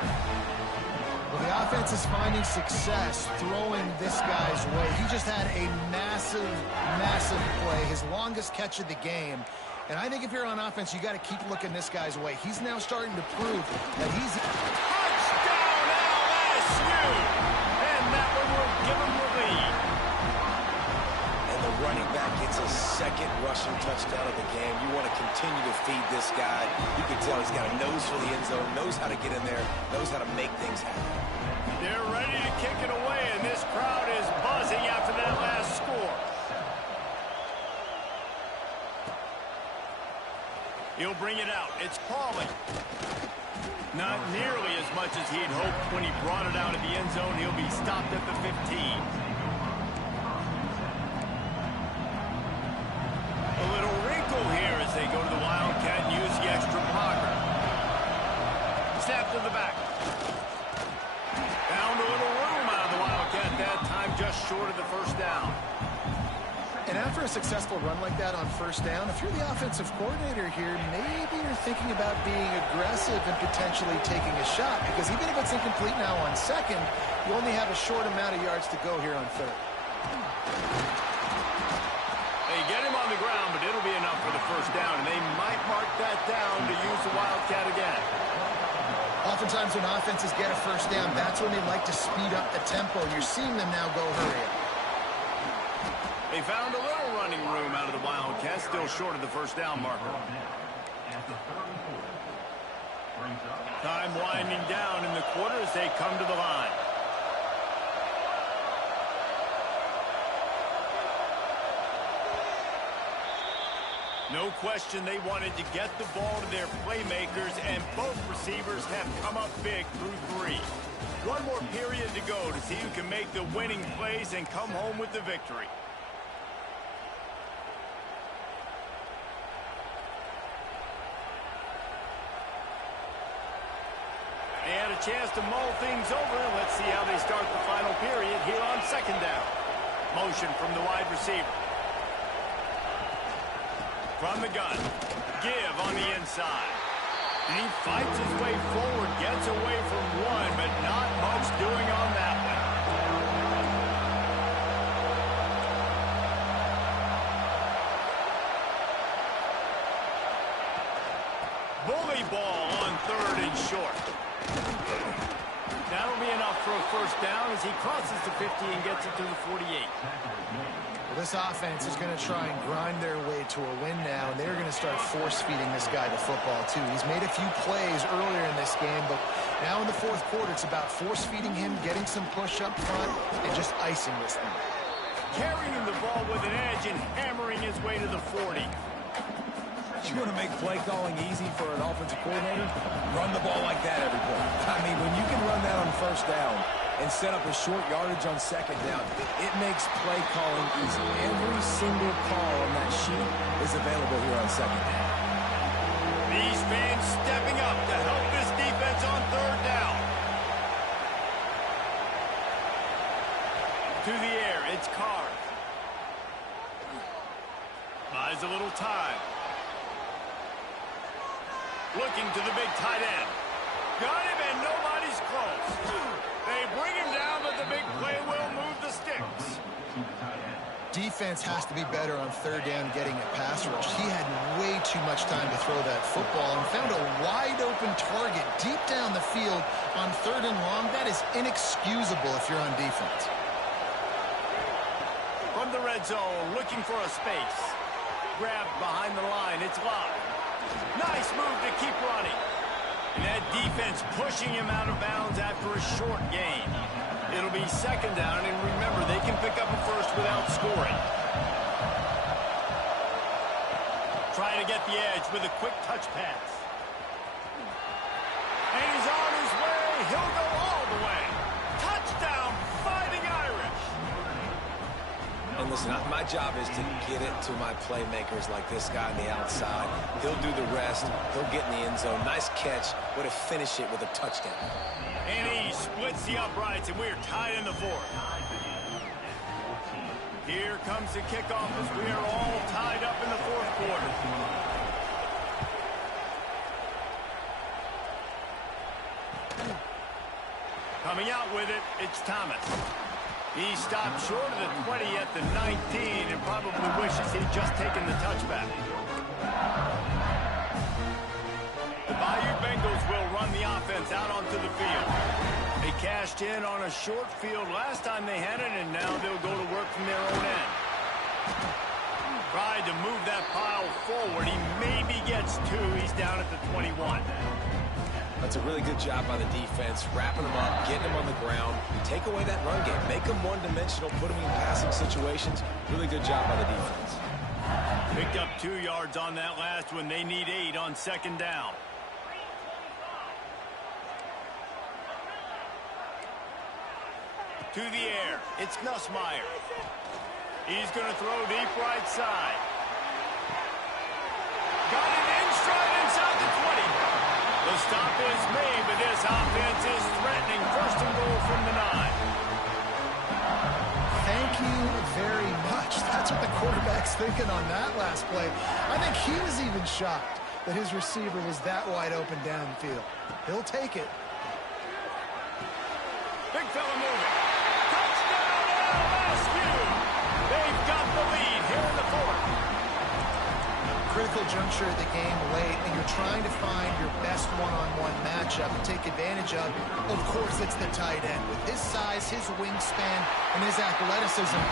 Well, the offense is finding success throwing this guy's way. He just had a massive, massive play, his longest catch of the game. And I think if you're on offense, you got to keep looking this guy's way. He's now starting to prove that he's... Touchdown LSU! And that one will give him the lead. And the running back gets his second rushing touchdown of the game. You want to continue to feed this guy. You can tell he's got a nose for the end zone, knows how to get in there, knows how to make things happen. They're ready to kick it away, and this crowd is buzzing after that last score. He'll bring it out. It's Pauling. Not nearly as much as he'd hoped when he brought it out of the end zone. He'll be stopped at the 15. A little wrinkle here as they go to the Wildcat and use the extra blocker. Snap to the back. Found a little room out of the Wildcat that time, just short of the first down. And after a successful run like that on first down, if you're the offensive coordinator here, maybe you're thinking about being aggressive and potentially taking a shot, because even if it's incomplete now on second, you only have a short amount of yards to go here on third. They get him on the ground, but it'll be enough for the first down, and they might mark that down to use the Wildcat again. Oftentimes when offenses get a first down, that's when they like to speed up the tempo. You're seeing them now go hurry up. They found a little running room out of the Wildcats, still short of the first down marker. Time winding down in the quarter as they come to the line. No question they wanted to get the ball to their playmakers, and both receivers have come up big through three. One more period to go to see who can make the winning plays and come home with the victory. They had a chance to mull things over. Let's see how they start the final period here on second down. Motion from the wide receiver. From the gun. Give on the inside. And he fights his way forward, gets away from one, but not much doing on that one. Bully ball on third and short. That'll be enough for a first down as he crosses the 50 and gets it to the 48. Well, this offense is going to try and grind their way to a win now, and they're going to start force-feeding this guy the football, too. He's made a few plays earlier in this game, but now in the fourth quarter, it's about force-feeding him, getting some push up front, and just icing this thing. Carrying the ball with an edge and hammering his way to the 40. You want to make play calling easy for an offensive coordinator? Run the ball like that every play. I mean, when you can run that on first down and set up a short yardage on second down, it makes play calling easy. Every single call on that sheet is available here on second down. These fans stepping up to help this defense on third down. To the air, it's Carr. Buys a little time. Looking to the big tight end. Got him, and nobody's close. They bring him down, but the big play will move the sticks. Defense has to be better on third down getting a pass rush. He had way too much time to throw that football and found a wide-open target deep down the field on third and long. That is inexcusable if you're on defense. From the red zone, looking for a space. Grabbed behind the line. It's locked. Nice move to keep running. And that defense pushing him out of bounds after a short gain. It'll be second down, and remember, they can pick up a first without scoring. Trying to get the edge with a quick touch pass. And he's on his way. He'll go all the way. Touchdown, Fighting Irish. And listen, my job is to get it to my playmakers like this guy on the outside. He'll do the rest. He'll get in the end zone. Nice catch. Way to finish it with a touchdown. And he splits the uprights, and we're tied in the fourth. Here comes the kickoff as we are all tied up in the fourth quarter. Coming out with it, it's Thomas. He stopped short of the 20 at the 19 and probably wishes he'd just taken the touchback. The Bayou Bengals will run the offense out onto the field. They cashed in on a short field last time they had it, and now they'll go to work from their own end. Tried to move that pile forward. He maybe gets two. He's down at the 21. That's a really good job by the defense, wrapping them up, getting them on the ground. Take away that run game. Make them one-dimensional, put them in passing situations. Really good job by the defense. Picked up 2 yards on that last one. They need 8 on second down. To the air, it's Nussmeier. He's going to throw deep right side. Got it in stride inside the 20. The stop is made, but this offense is threatening. First and goal from the 9. Thank you very much. That's what the quarterback's thinking on that last play. I think he was even shocked that his receiver was that wide open downfield. He'll take it. Big fella moving. Touchdown, LSU! They've got the lead here in the fourth. Critical juncture of the game late, and you're trying to find your best one-on-one matchup to take advantage of. Of course, it's the tight end. With his size, his wingspan, and his athleticism,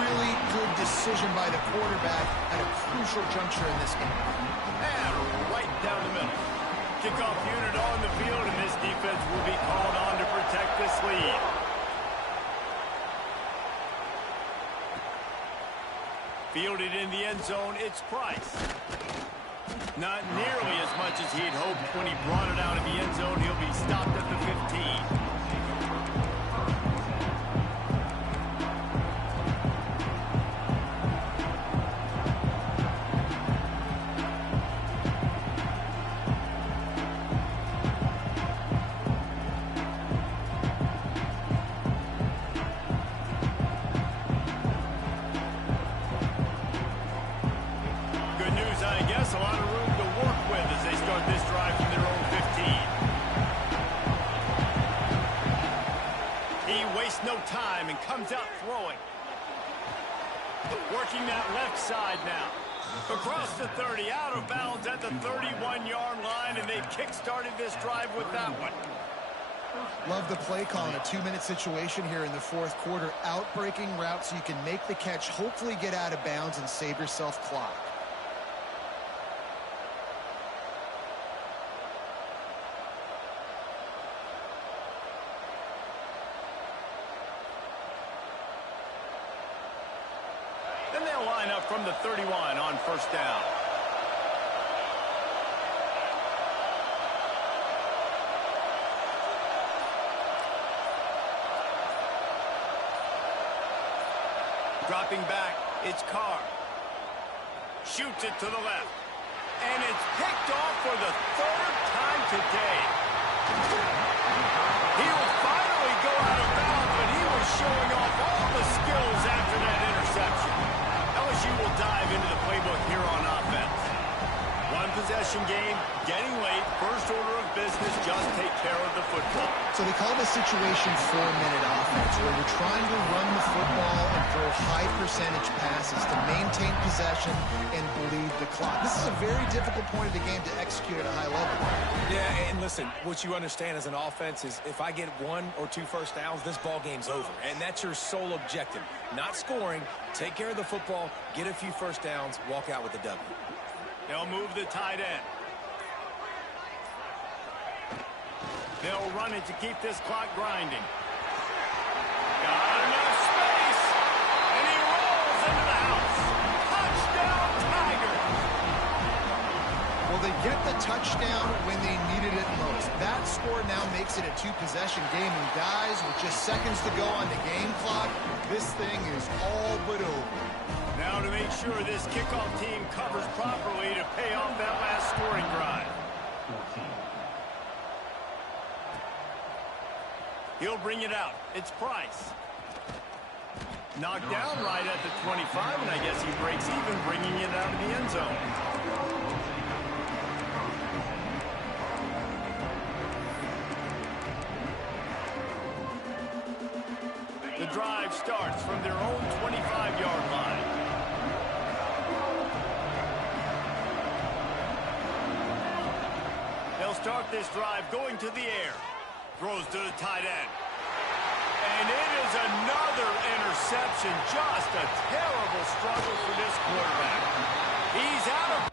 really good decision by the quarterback at a crucial juncture in this game. And right down the middle. Kickoff unit on the field, and this defense will be called on to protect this lead. Fielded in the end zone, it's Price. Not nearly as much as he'd hoped when he brought it out of the end zone. He'll be stopped at the 15. A lot of room to work with as they start this drive from their own 15. He wastes no time and comes out throwing. Working that left side now. Across the 30, out of bounds at the 31-yard line, and they've kick-started this drive with that one. Love the play call in a 2-minute situation here in the fourth quarter. Out-breaking route so you can make the catch, hopefully get out of bounds, and save yourself clock. Then they'll line up from the 31 on first down. Dropping back, it's Carr. Shoots it to the left. And it's picked off for the 3rd time today. He'll finally go out of bounds, but he was showing off all the skills after that interception. LSU will dive into the playbook here on offense. One possession game, getting late, first order of business, just take care of the football. So they call this situation 4-minute offense, where you're trying to run the football and throw high percentage passes to maintain possession and bleed the clock. This is a very difficult point of the game to execute at a high level. Yeah, and listen, what you understand as an offense is if I get 1 or 2 first downs, this ball game's over. And that's your sole objective. Not scoring, take care of the football, get a few first downs, walk out with the W. They'll move the tight end. They'll run it to keep this clock grinding. Got enough space. And he rolls into the house. Touchdown, Tigers. Well, they get the touchdown when they needed it most. That score now makes it a 2-possession game. And guys, with just seconds to go on the game clock, this thing is all but over. Now to make sure this kickoff team covers properly to pay off that last scoring drive. 14. He'll bring it out. It's Price. Knocked down right at the 25, and I guess he breaks even, bringing it out of the end zone. The drive starts from their own 25-yard line. They'll start this drive going to the air. Throws to the tight end. And it is another interception. Just a terrible struggle for this quarterback. He's out of...